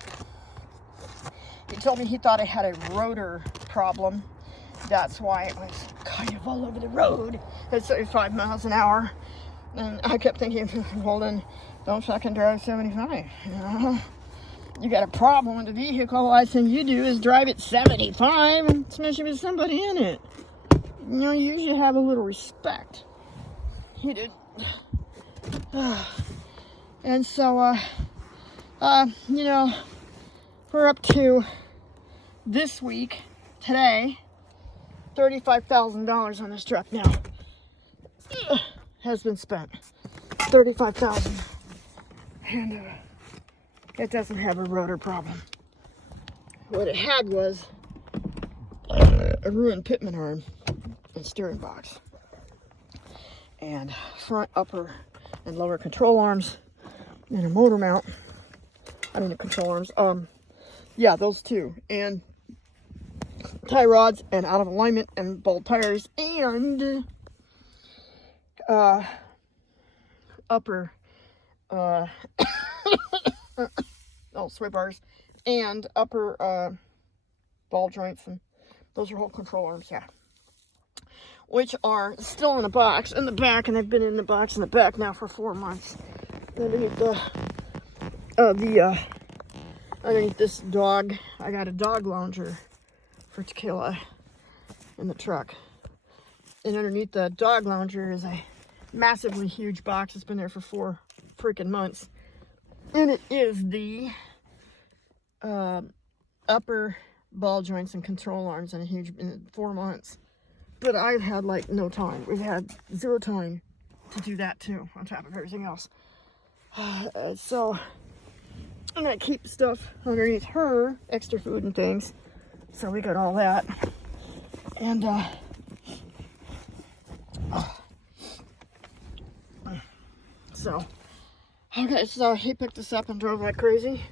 he told me he thought I had a rotor problem. That's why it was kind of all over the road at 75 miles an hour. And I kept thinking, well then, don't fucking drive 75, you know? You got a problem with the vehicle, last thing you do is drive it 75, especially with somebody in it. You know, you usually have a little respect. He did. And so, you know, we're up to this week, today, $35,000 on this truck now. Has been spent. $35,000. And, it doesn't have a rotor problem. What it had was a ruined pitman arm and steering box, and front, upper, and lower control arms, and a motor mount. I mean the control arms. Yeah, those two, and tie rods, and out of alignment, and bald tires, and upper sway bars, and upper ball joints, and those are whole control arms, yeah, which are still in a box in the back, and they've been in the box in the back now for 4 months. Underneath underneath this dog, I got a dog lounger for Tequila in the truck, and underneath the dog lounger is a massively huge box. It's been there for 4 freaking months, and it is the upper ball joints and control arms in 4 months. But I've had like no time. We've had 0 time to do that too, on top of everything else. So I'm gonna keep stuff underneath her, extra food and things. So we got all that. And so okay, so he picked us up and drove like crazy.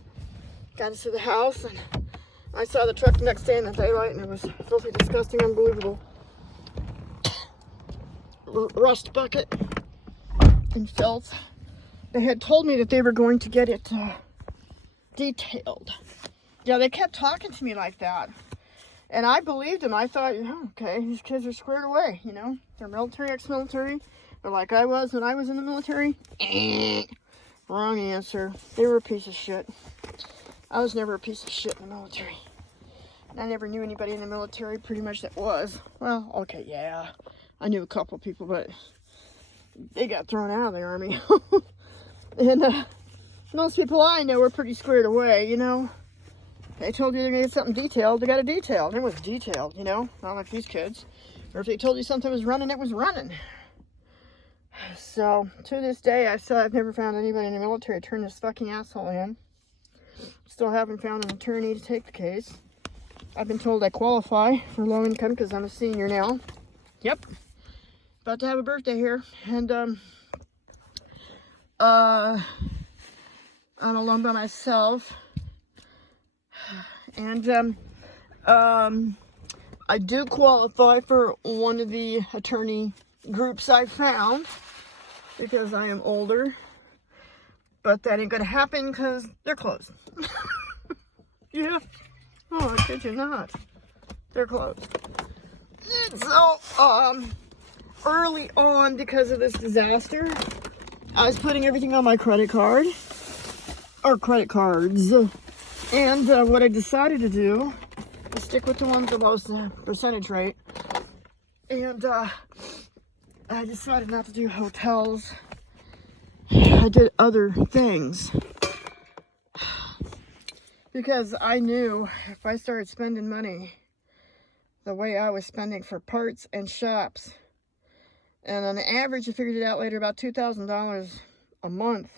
Got us to the house, and I saw the truck the next day in the daylight, and it was filthy, disgusting, unbelievable. Rust bucket and filth. They had told me that they were going to get it detailed. Yeah, they kept talking to me like that, and I believed them. I thought, oh, okay, these kids are squared away, you know. They're military, ex-military. They're like I was when I was in the military. Wrong answer. They were a piece of shit. I was never a piece of shit in the military. And I never knew anybody in the military pretty much that was. Well, okay, yeah. I knew a couple people, but they got thrown out of the army. And most people I know were pretty squared away, you know. They told you they're going to get something detailed, they got it detailed. It was detailed, you know, not like these kids. Or if they told you something was running, it was running. So, to this day, I've never found anybody in the military turn this fucking asshole in. Still haven't found an attorney to take the case. I've been told I qualify for low income because I'm a senior now. Yep. About to have a birthday here. And, I'm alone by myself. And, I do qualify for one of the attorney groups I found because I am older, but that ain't gonna happen because they're closed. Yeah. Oh, I kid you not. They're closed. So, early on, because of this disaster, I was putting everything on my credit card, or credit cards, and what I decided to do is stick with the ones with the most percentage rate, and I decided not to do hotels. I did other things because I knew if I started spending money the way I was spending for parts and shops, and on average I figured it out later about $2,000 a month,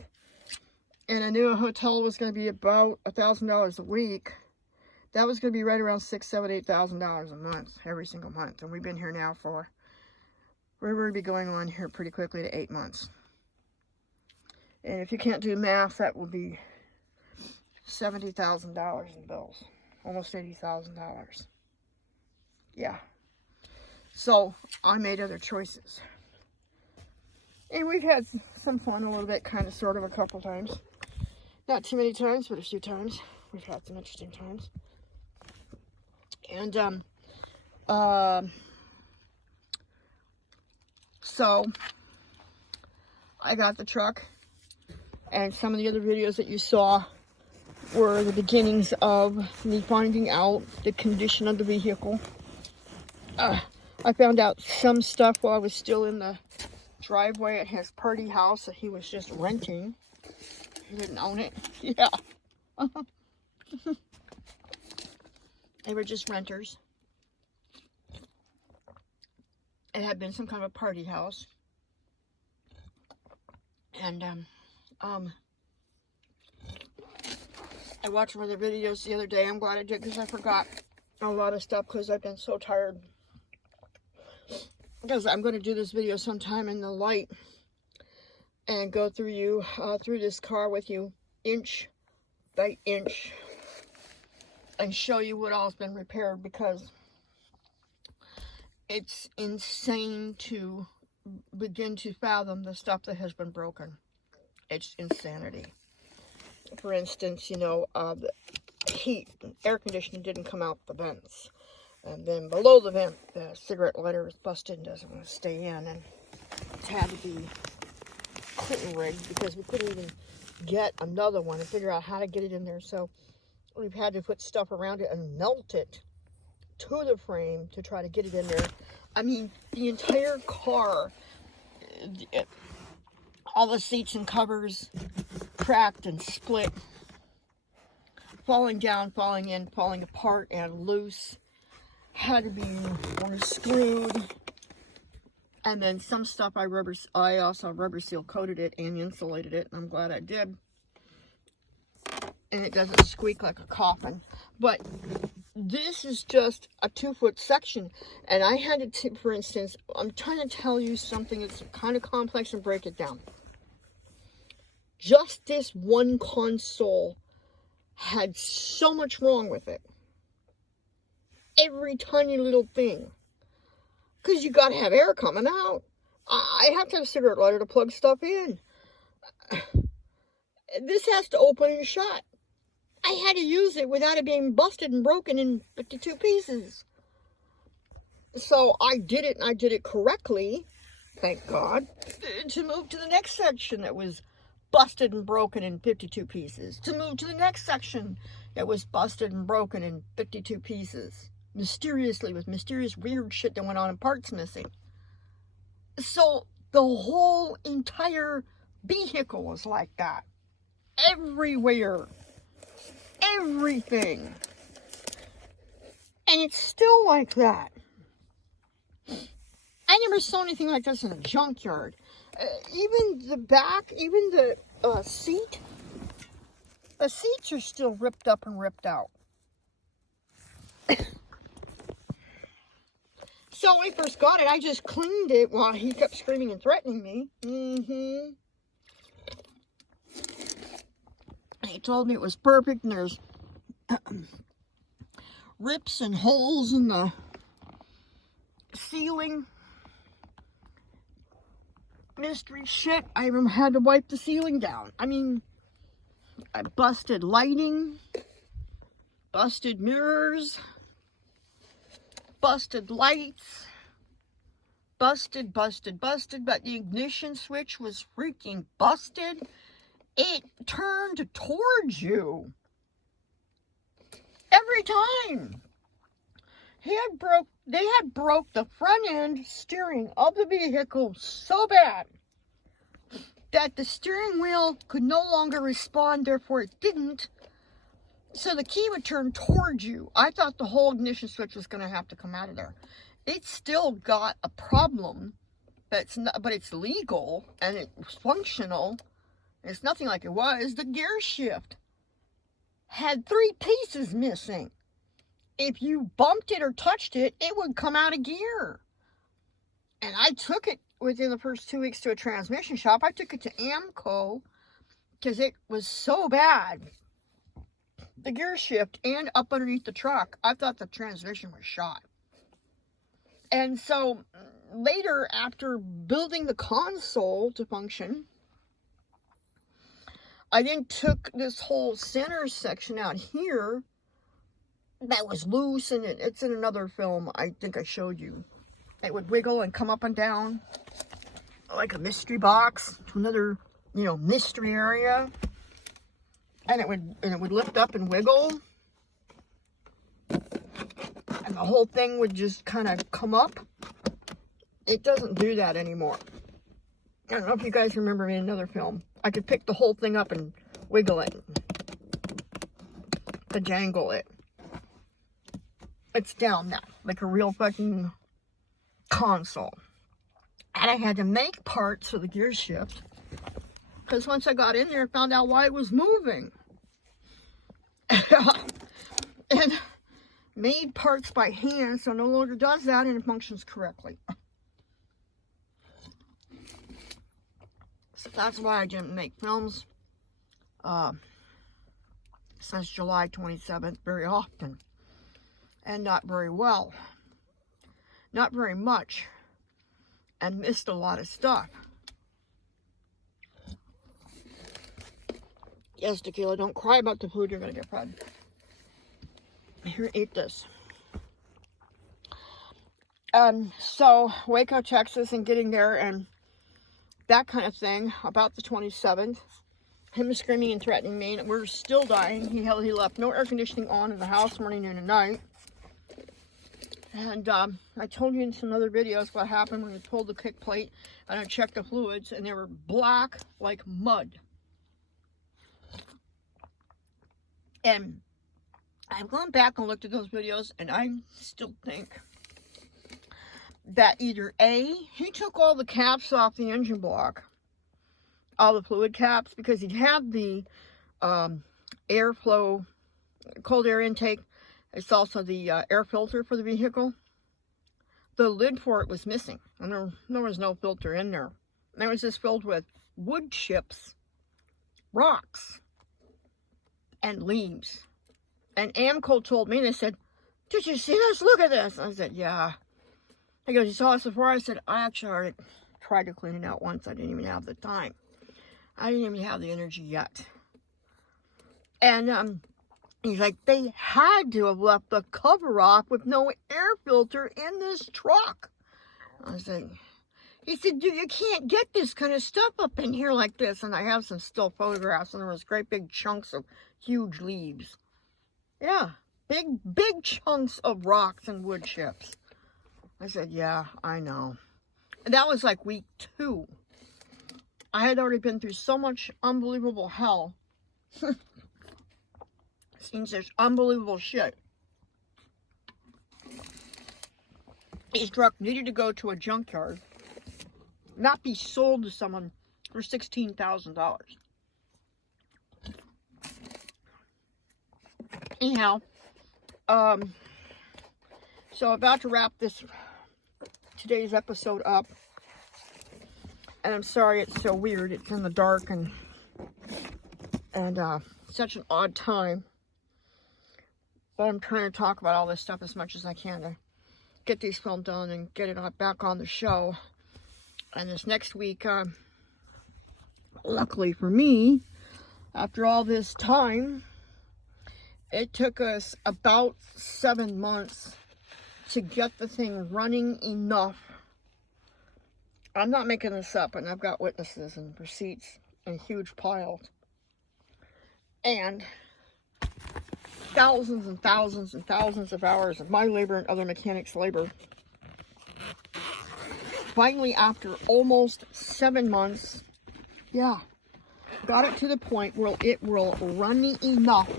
and I knew a hotel was going to be about $1,000 a week, that was going to be right around $6,000, $7,000, $8,000 a month, every single month. And we've been here now for, we're going to be going on here pretty quickly to 8 months. And if you can't do math, that will be $70,000 in bills. Almost $80,000. Yeah. So, I made other choices. And we've had some fun a little bit, kind of, sort of, a couple times. Not too many times, but a few times. We've had some interesting times. And, so, I got the truck. And some of the other videos that you saw were the beginnings of me finding out the condition of the vehicle. I found out some stuff while I was still in the driveway at his party house that he was just renting. He didn't own it. Yeah. They were just renters. It had been some kind of a party house. And, I watched one of the videos the other day. I'm glad I did because I forgot a lot of stuff because I've been so tired. Because I'm going to do this video sometime in the light and go through through this car with you inch by inch and show you what all's been repaired, because it's insane to begin to fathom the stuff that has been broken. It's insanity. For instance, you know, the heat, air conditioning didn't come out the vents. And then below the vent, the cigarette lighter is busted and doesn't want to stay in. And it's had to be clinton rigged because we couldn't even get another one and figure out how to get it in there. So we've had to put stuff around it and melt it to the frame to try to get it in there. I mean, the entire car, all the seats and covers cracked and split, falling down, falling in, falling apart and loose, had to be screwed. And then some stuff I also rubber seal coated it and insulated it, and I'm glad I did. And it doesn't squeak like a coffin. But this is just a 2-foot section, and I had to, for instance, I'm trying to tell you something that's kind of complex and break it down. Just this one console had so much wrong with it. Every tiny little thing. Because you got to have air coming out. I have to have a cigarette lighter to plug stuff in. This has to open and shut. I had to use it without it being busted and broken in 52 pieces. So I did it, and I did it correctly, thank God, to move to the next section that was busted and broken in 52 pieces. To move to the next section It was busted and broken in 52 pieces. Mysteriously, with mysterious weird shit that went on and parts missing. So the whole entire vehicle was like that. Everywhere. Everything. And it's still like that. I never saw anything like this in a junkyard. Even the back, even the seat. The seats are still ripped up and ripped out. So when I first got it, I just cleaned it while he kept screaming and threatening me. He told me it was perfect, and there's rips and holes in the ceiling. Mystery shit. I even had to wipe the ceiling down. I mean, I busted lighting, busted mirrors, busted lights, busted, but the ignition switch was freaking busted. It turned towards you every time. They had broke the front end steering of the vehicle so bad that the steering wheel could no longer respond, therefore it didn't. So the key would turn towards you. I thought the whole ignition switch was going to have to come out of there. It's still got a problem, but it's legal and it's functional. It's nothing like it was. The gear shift had 3 pieces missing. If you bumped it or touched it, it would come out of gear. And I took it within the first 2 weeks to a transmission shop. I took it to AMCO because it was so bad. The gear shift and up underneath the truck, I thought the transmission was shot. And so later, after building the console to function, I then took this whole center section out here that was loose, and it's in another film I think I showed you. It would wiggle and come up and down like a mystery box to another, mystery area. And it would lift up and wiggle. And the whole thing would just kind of come up. It doesn't do that anymore. I don't know if you guys remember in another film. I could pick the whole thing up and wiggle it. To jangle it. It's down now. Like a real fucking console. And I had to make parts for the gear shift. Because once I got in there, I found out why it was moving. And made parts by hand, so no longer does that, and it functions correctly. So that's why I didn't make films since July 27th very often. And not very well. Not very much. And missed a lot of stuff. Yes, Tequila, don't cry about the food, you're going to get fed. Here, eat this. So, Waco, Texas, and getting there, and that kind of thing, about the 27th. Him screaming and threatening me, and we're still dying. He left no air conditioning on in the house morning, noon, and night. And I told you in some other videos what happened when we pulled the kick plate, and I checked the fluids, and they were black like mud. And I've gone back and looked at those videos, and I still think that either A, he took all the caps off the engine block, all the fluid caps, because he had the airflow, cold air intake. It's also the air filter for the vehicle. The lid for it was missing, and there was no filter in there. And it was just filled with wood chips, rocks, and leaves. And AMCO told me, they said, "Did you see this? Look at this." I said, "Yeah." He goes, "You saw this before?" I said, "I actually already tried to clean it out once. I didn't even have the time. I didn't even have the energy yet." And he's like, "They had to have left the cover off with no air filter in this truck." I was like, he said, "Dude, you can't get this kind of stuff up in here like this." And I have some still photographs, and there was great big chunks of huge leaves. Yeah, big chunks of rocks and wood chips. I said, yeah, I know. And that was like week 2. I had already been through so much unbelievable hell. Seen such unbelievable shit. His truck needed to go to a junkyard, not be sold to someone for $16,000. Anyhow, so about to wrap today's episode up, and I'm sorry it's so weird. It's in the dark and such an odd time, but I'm trying to talk about all this stuff as much as I can to get these films done and get it back on the show. And this next week, luckily for me, after all this time, it took us about 7 months to get the thing running enough. I'm not making this up, and I've got witnesses and receipts in huge piles. And thousands and thousands and thousands of hours of my labor and other mechanics' labor. Finally, after almost 7 months, yeah, got it to the point where it will run enough.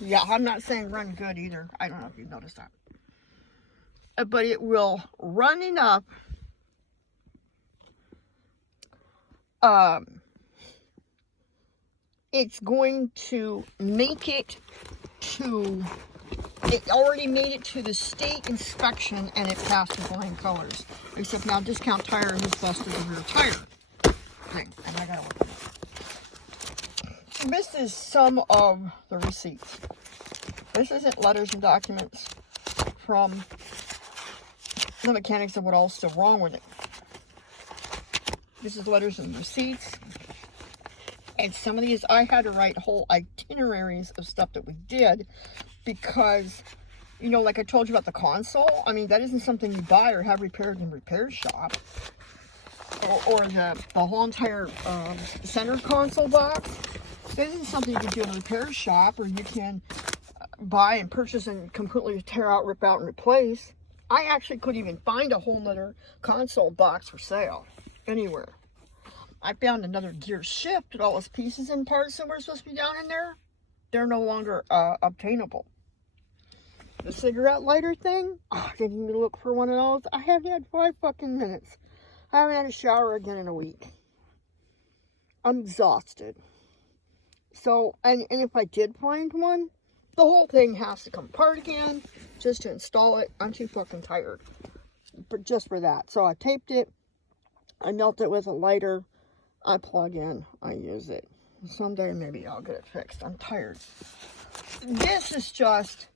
Yeah, I'm not saying run good either. I don't know if you've noticed that. But it will run enough it's going to make it to, it already made it to the state inspection and it passed with flying colors. Except now Discount Tire has busted the rear tire thing, and I gotta work on it. So this is some of the receipts. This isn't letters and documents from the mechanics of what all's still wrong with it. This is letters and receipts. And some of these, I had to write whole itineraries of stuff that we did because, you know, like I told you about the console. I mean, that isn't something you buy or have repaired in a repair shop. Or the whole entire center console box. That isn't something you can do in a repair shop, or you can buy and purchase and completely tear out, rip out, and replace. I actually couldn't even find a whole nother console box for sale anywhere. I found another gear shift with all its pieces and parts that were supposed to be down in there. They're no longer obtainable. The cigarette lighter thing, I didn't even look for one of those. I haven't had 5 fucking minutes. I haven't had a shower again in a week. I'm exhausted. So, and if I did find one, the whole thing has to come apart again just to install it. I'm too fucking tired just for that. So I taped it. I melt it with a lighter. I plug in, I use it. Someday maybe I'll get it fixed. I'm tired. This is just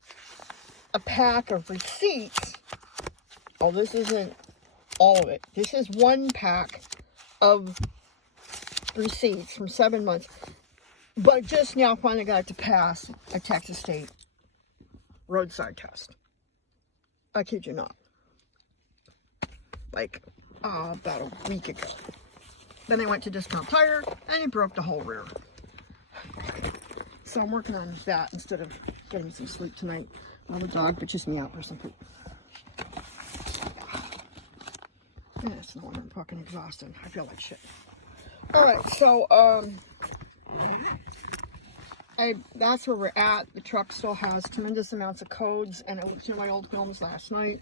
a pack of receipts. Oh, this isn't all of it. This is one pack of receipts from 7 months. But just now finally got it to pass a Texas State roadside test. I kid you not. Like, about a week ago. Then I went to Discount Tire, and it broke the whole rear. So I'm working on that instead of getting some sleep tonight while the dog bitches me out for some poop. Yeah, it's no wonder I'm fucking exhausted. I feel like shit. Alright, so, that's where we're at. The truck still has tremendous amounts of codes, and I looked through my old films last night.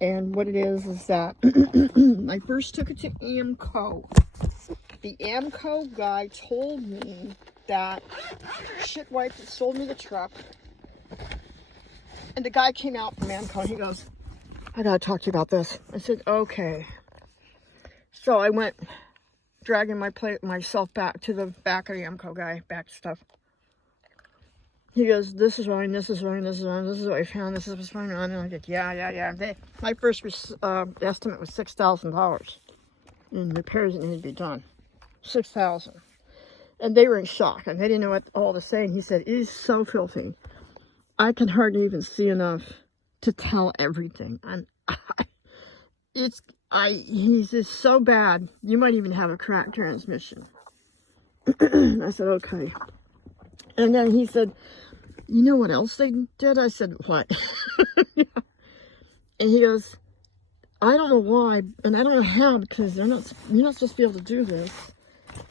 And what it is that I first took it to AMCO. The AMCO guy told me that shitwife that sold me the truck. And the guy came out from AMCO and he goes, I gotta talk to you about this. I said, okay. So I went dragging myself back to the back of the AMCO guy, back to stuff. He goes, this is wrong, this is wrong, this is wrong, this is what I found, this is what's going on. And I go, yeah. My first estimate was $6,000 in repairs that needed to be done. $6,000. And they were in shock, and they didn't know what all to say. And he said, it is so filthy. I can hardly even see enough to tell everything. And he's just so bad, you might even have a cracked transmission. I said, okay. And then he said, you know what else they did? I said, what? Yeah. And he goes, I don't know why, and I don't know how, because you're not supposed to be able to do this.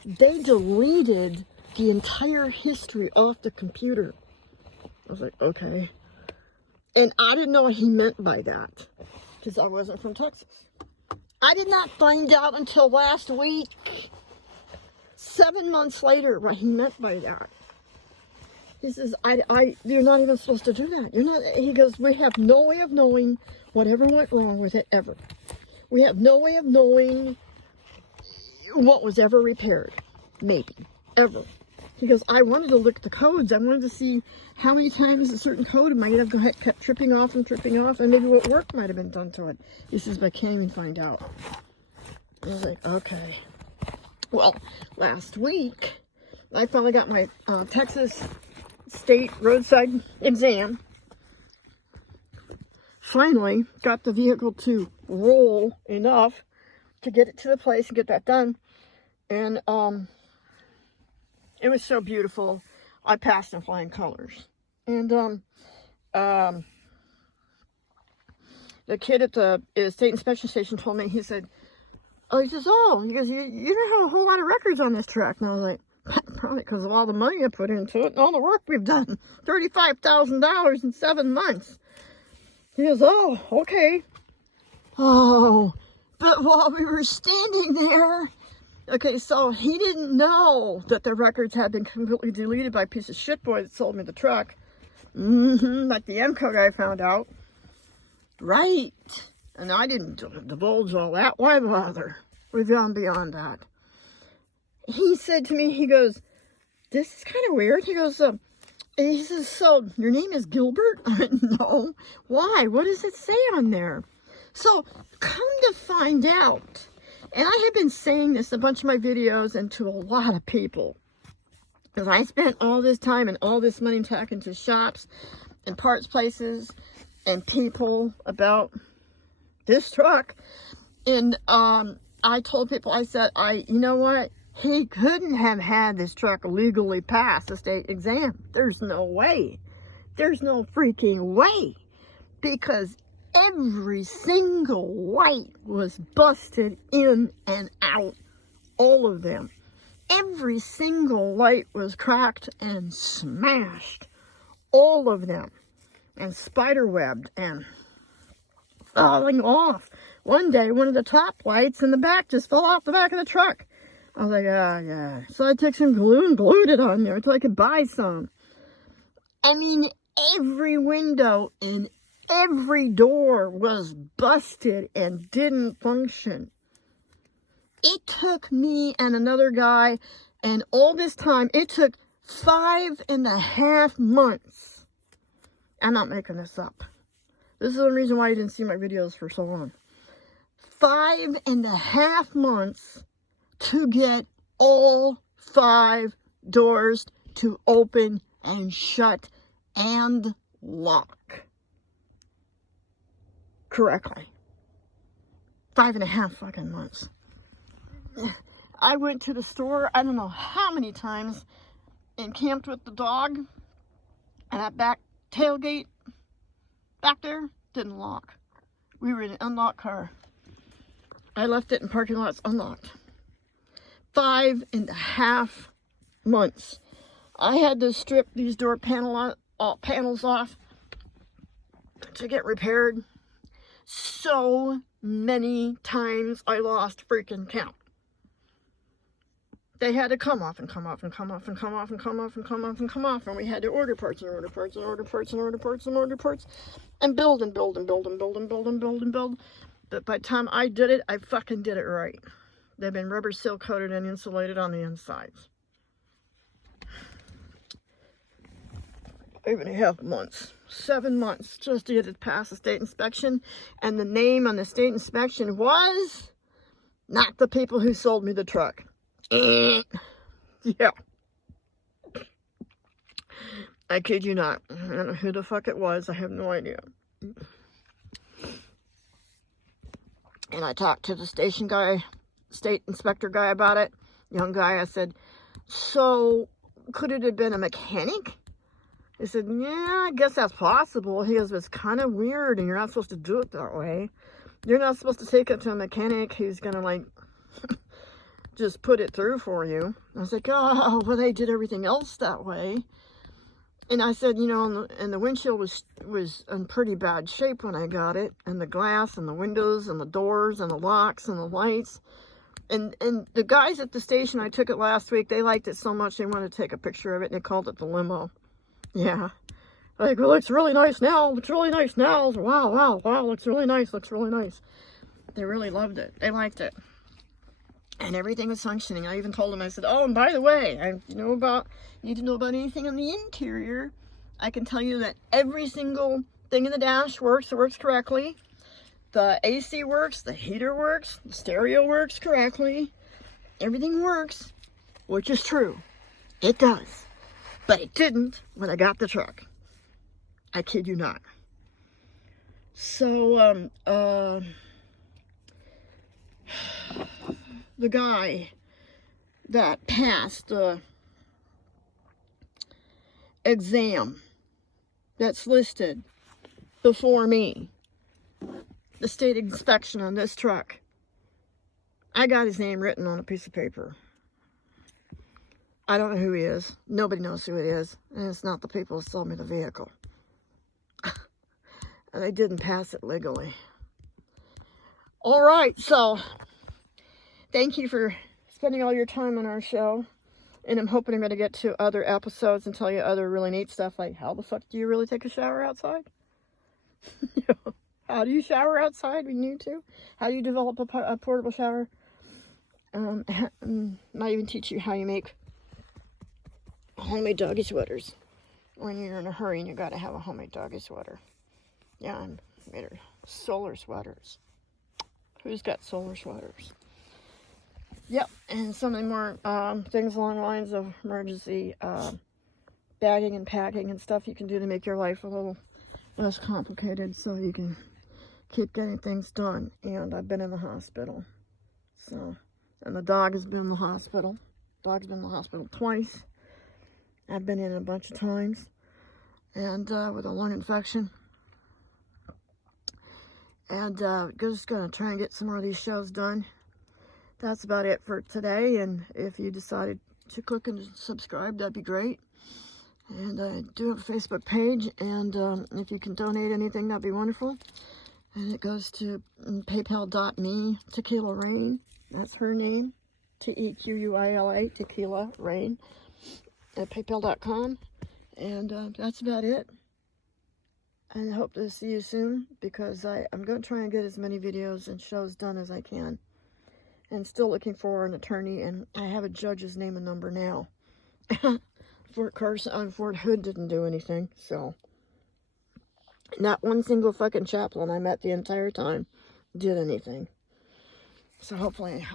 They deleted the entire history off the computer. I was like, okay. And I didn't know what he meant by that, because I wasn't from Texas. I did not find out until last week, 7 months later, what he meant by that. He says, you're not even supposed to do that. You're not, he goes, we have no way of knowing whatever went wrong with it ever. We have no way of knowing what was ever repaired. Maybe. Ever. He goes, I wanted to look at the codes. I wanted to see how many times a certain code might have kept tripping off, and maybe what work might have been done to it. He says, but I can't even find out. I was like, okay. Well, last week, I finally got my Texas State roadside exam. Finally got the vehicle to roll enough to get it to the place and get that done. And it was so beautiful. I passed in flying colors. And the kid at the state inspection station told me, he said, he goes, you don't have a whole lot of records on this truck. And I was like, probably because of all the money I put into it and all the work we've done. $35,000 in 7 months. He goes, oh, okay. Oh, but while we were standing there, okay, so he didn't know that the records had been completely deleted by a piece of shit boy that sold me the truck. Like the MCO guy found out. Right. And I didn't divulge all that. Why bother? We've gone beyond that. He said to me, he goes, this is kind of weird. He goes, he says, so your name is Gilbert? I went, no. Why? What does it say on there? So come to find out, and I have been saying this in a bunch of my videos and to a lot of people, because I spent all this time and all this money talking to shops and parts places and people about this truck. And I told people, I said, you know what? He couldn't have had this truck legally pass the state exam. There's no way. There's no freaking way. Because every single light was busted in and out. All of them. Every single light was cracked and smashed. All of them. And spiderwebbed and falling off. One day, one of the top lights in the back just fell off the back of the truck. I was like, oh, yeah. So I took some glue and glued it on there until I could buy some. I mean, every window in every door was busted and didn't function. It took me and another guy, and all this time, it took 5.5 months. I'm not making this up. This is the reason why you didn't see my videos for so long. 5.5 months to get all 5 doors to open and shut and lock correctly. 5.5 fucking months. I went to the store, I don't know how many times, and camped with the dog, and that back tailgate back there didn't lock. We were in an unlocked car. I left it in parking lots unlocked. 5.5 months. I had to strip these door panels off to get repaired. So many times I lost freaking count. They had to come off and come off and come off and come off and come off and come off and come off. And we had to order parts and order parts and order parts and order parts and order parts and build and build and build and build and build and build and build. But by the time I did it, I fucking did it right. They've been rubber seal coated and insulated on the insides. 8.5 months. 7 months just to get it past the state inspection. And the name on the state inspection was not the people who sold me the truck. Yeah. I kid you not. I don't know who the fuck it was. I have no idea. And I talked to the station guy, state inspector guy about it. Young guy. I said, so could it have been a mechanic? I said, yeah, I guess that's possible. He goes, it's kind of weird, and you're not supposed to do it that way. You're not supposed to take it to a mechanic who's going to, like, just put it through for you. I was like, oh, well, they did everything else that way. And I said, you know, and the windshield was in pretty bad shape when I got it, and the glass and the windows and the doors and the locks and the lights. And the guys at the station, I took it last week, they liked it so much they wanted to take a picture of it, and they called it the limo. Yeah. Like, it looks really nice now. Looks really nice now. Wow, wow, wow. Looks really nice. Looks really nice. They really loved it. They liked it. And everything was functioning. I even told them, I said, oh, and by the way, you need to know about anything on the interior, I can tell you that every single thing in the dash works. It works correctly. The AC works. The heater works. The stereo works correctly. Everything works, which is true. It does. But it didn't when I got the truck. I kid you not. So, the guy that passed the exam that's listed before me, the state inspection on this truck, I got his name written on a piece of paper. I don't know who he is. Nobody knows who it is. And it's not the people who sold me the vehicle. And they didn't pass it legally. All right, so thank you for spending all your time on our show. And I'm hoping I'm going to get to other episodes and tell you other really neat stuff, like how the fuck do you really take a shower outside? How do you shower outside when you need to? How do you develop a portable shower? Might even teach you how you make homemade doggy sweaters when you're in a hurry and you got to have a homemade doggy sweater. Yeah, I made her solar sweaters. Who's got solar sweaters? Yep, and some of the more things along the lines of emergency bagging and packing and stuff you can do to make your life a little less complicated so you can keep getting things done. And I've been in the hospital. So, and the dog has been in the hospital. Dog's been in the hospital twice. I've been in a bunch of times. And with a lung infection. And just going to try and get some more of these shows done. That's about it for today. And if you decided to click and subscribe, that'd be great. And I do have a Facebook page. And if you can donate anything, that'd be wonderful. And it goes to paypal.me, Tequila Rain. That's her name. Tequila, Tequila Rain. At paypal.com. And that's about it. And I hope to see you soon, because I'm going to try and get as many videos and shows done as I can. And still looking for an attorney, and I have a judge's name and number now. Fort Hood didn't do anything, so. Not one single fucking chaplain I met the entire time did anything. So hopefully,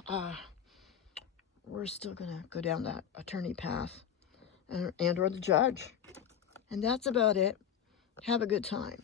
we're still going to go down that attorney path, and or the judge. And that's about it. Have a good time.